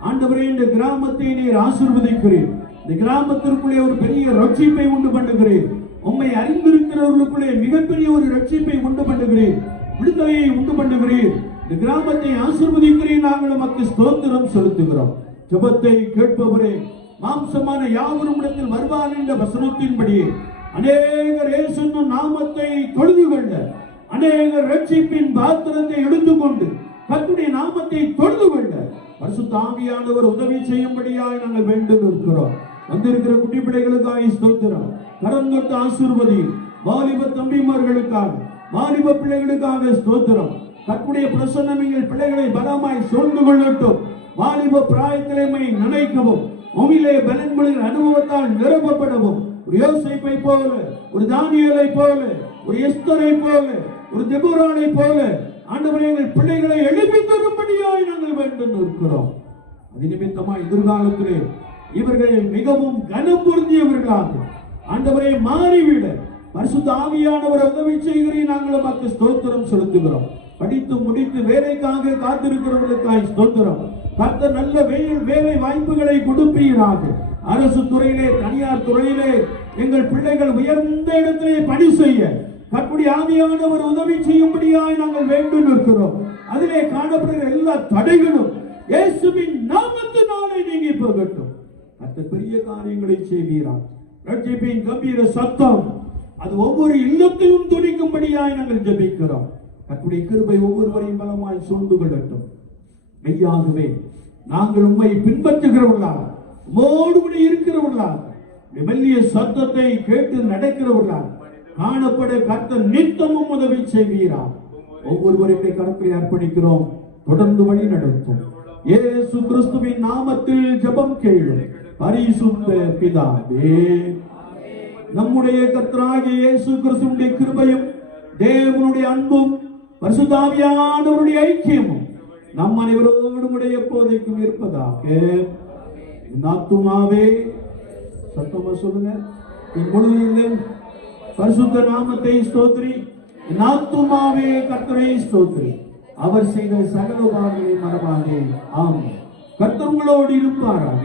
ஆண்டவரே இந்த கிராமத்தை நீர் ஆசீர்வதிக்கிறேன். இந்த கிராமத்திற்குள்ளே ஒரு பெரிய ரட்சிப்பை உண்டு பண்ணுகிறேன். உம்மை அறிந்திருக்கிறவர்களுக்குள்ளே மிகப்பெரிய ஒரு ரட்சிப்பை உண்டு பண்ணுகிறேன். விடுதலையை உண்டு பண்ணுகிறேன். இந்த கிராமத்தை ஆசீர்வதிக்கிறேன். நாங்கள் உமக்கு ஸ்தோத்திரம் செலுத்துகிறோம். ஜெபத்தை கேட்பவரே, மாம்சமான யாவரும் இடத்தில் வருவார் என்ற வசனத்தின்படியே அநேகர் இயேசு நாமத்தை தொழுது கொள்ள, அநேகர் ரட்சிப்பின் பாத்திரத்தை எடுத்துக்கொண்டு கர்த்தருடைய நாமத்தை தொழுது கொள்ள பரிசுத்த ஆவியானவர் உதவி செய்யும்படியாய் நாங்கள் வேண்டும் இருக்கிறோம். வந்திருக்கிற குட்டி பிள்ளைகளுக்காக ஸ்தோத்திரம். கரம் தொட்டு ஆசீர்வதி. வாலிப தம்பிமார்களுக்காக, வாலிப பிள்ளைகளுக்காக ஸ்தோத்திரம். கர்த்தருடைய பிரசன்னம் எங்கள் பிள்ளைகளை பலமாய் சூழ்ந்து கொள்ளட்டும். வாலிப பிராயத்திலைமை நினைக்கவும், உமிலே பலன் கொள்கிற அனுபவத்தால் நிரப்பப்படவும், ஒரு யோசேப்பை போல, ஒரு தானியேலை போல, ஒரு எஸ்தரை போல, ஒரு தெபோராளை போல ஆண்டவரே எங்கள் பிள்ளைகளை எழுப்பி தரும்படியாய் நாங்கள் வேண்டும் இருக்கிறோம். அது நிமித்தமா எதிர்காலத்திலே இவர்கள் மிகவும் கனம் பொருந்தியவர்களாக ஆண்டவரை மாறிவிட பரிசுத்த ஆவியானவர் உதவி செய்கிறேன். நாங்கள் உமக்கு ஸ்தோத்திரம் செலுத்துகிறோம். படித்து முடித்து வேலைக்காக காத்திருக்கிறவர்களுக்காய் ஸ்தோத்திரம். கர்த்தர் நல்ல வேலை வாய்ப்புகளை கொடுப்பீராக. அரசு துறையிலே, தனியார் துறையிலே எங்கள் பிள்ளைகள் உயர்ந்த இடத்திலே பணி செய்ய கர்த்தருடைய ஆவியானவர் உதவி செய்யும்படியாய் நாங்கள் வேண்டும் இருக்கிறோம். அதிலே காணப்படுகிற எல்லா தடைகளும் இயேசுவின் நாமத்தினாலே நீங்கி போகட்டும். கர்த்தர் பெரிய காரியங்களை செய்கிறார். ரட்சிப்பின் கம்பீர சத்தம் அது ஒவ்வொரு இல்லத்திலும் துணிக்கும்படியாய் நாங்கள் ஜெபிக்கிறோம். கர்த்தருடைய கிருபை ஒவ்வொருவரையும் பலமாய் சூழ்ந்து கொள்ளட்டும். மெய்யாகவே நாங்கள் உம்மை பின்பற்றுகிறவர்களாக, உம்மோடு கூட இருக்கிறவர்களாக, மெல்லிய சத்தத்தை கேட்டு நடக்கிறவர்களாக காணப்பட கர்த்தர் நித்தமும் உதவி செய்வீரா. ஒவ்வொருவருடைய கருத்தை அர்ப்பணிக்கிறோம். தொடர்ந்து வழி நடத்தும். இயேசு கிறிஸ்துவின் நாமத்தில் ஜெபம் கேளும் பரிசுத்த பிதாவே. நம்முடைய கர்த்தராகிய இயேசு கிறிஸ்துவினுடைய கிருபையும் தேவனுடைய அன்பும் பரிசுத்த ஆவியானவருடைய ஐக்கியமும் நம் அனைவரோடும் கூட எப்போதைக்கும் இருப்பதாக. என் ஆத்துமாவே, சத்தமா சொல்லுங்க, என் முழு பரிசுத்த நாமத்தை ஸ்தோத்திரி. என் ஆத்துமாவே கர்த்தரை ஸ்தோத்திரி. அவர் செய்த சகல உபகாரங்களை மறவாதே. ஆமென். கர்த்தர் உங்களோடு இருப்பாராக.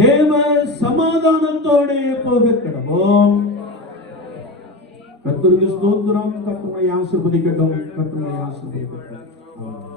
தேவ சமாதானத்தோடு போக கடவோம். கர்த்தருக்கு ஸ்தோத்திரம். கர்த்தரை ஆசீர்வதிக்கட்டும். கர்த்தரை ஆசீர்வதிக்கட்டும். ஆமென்.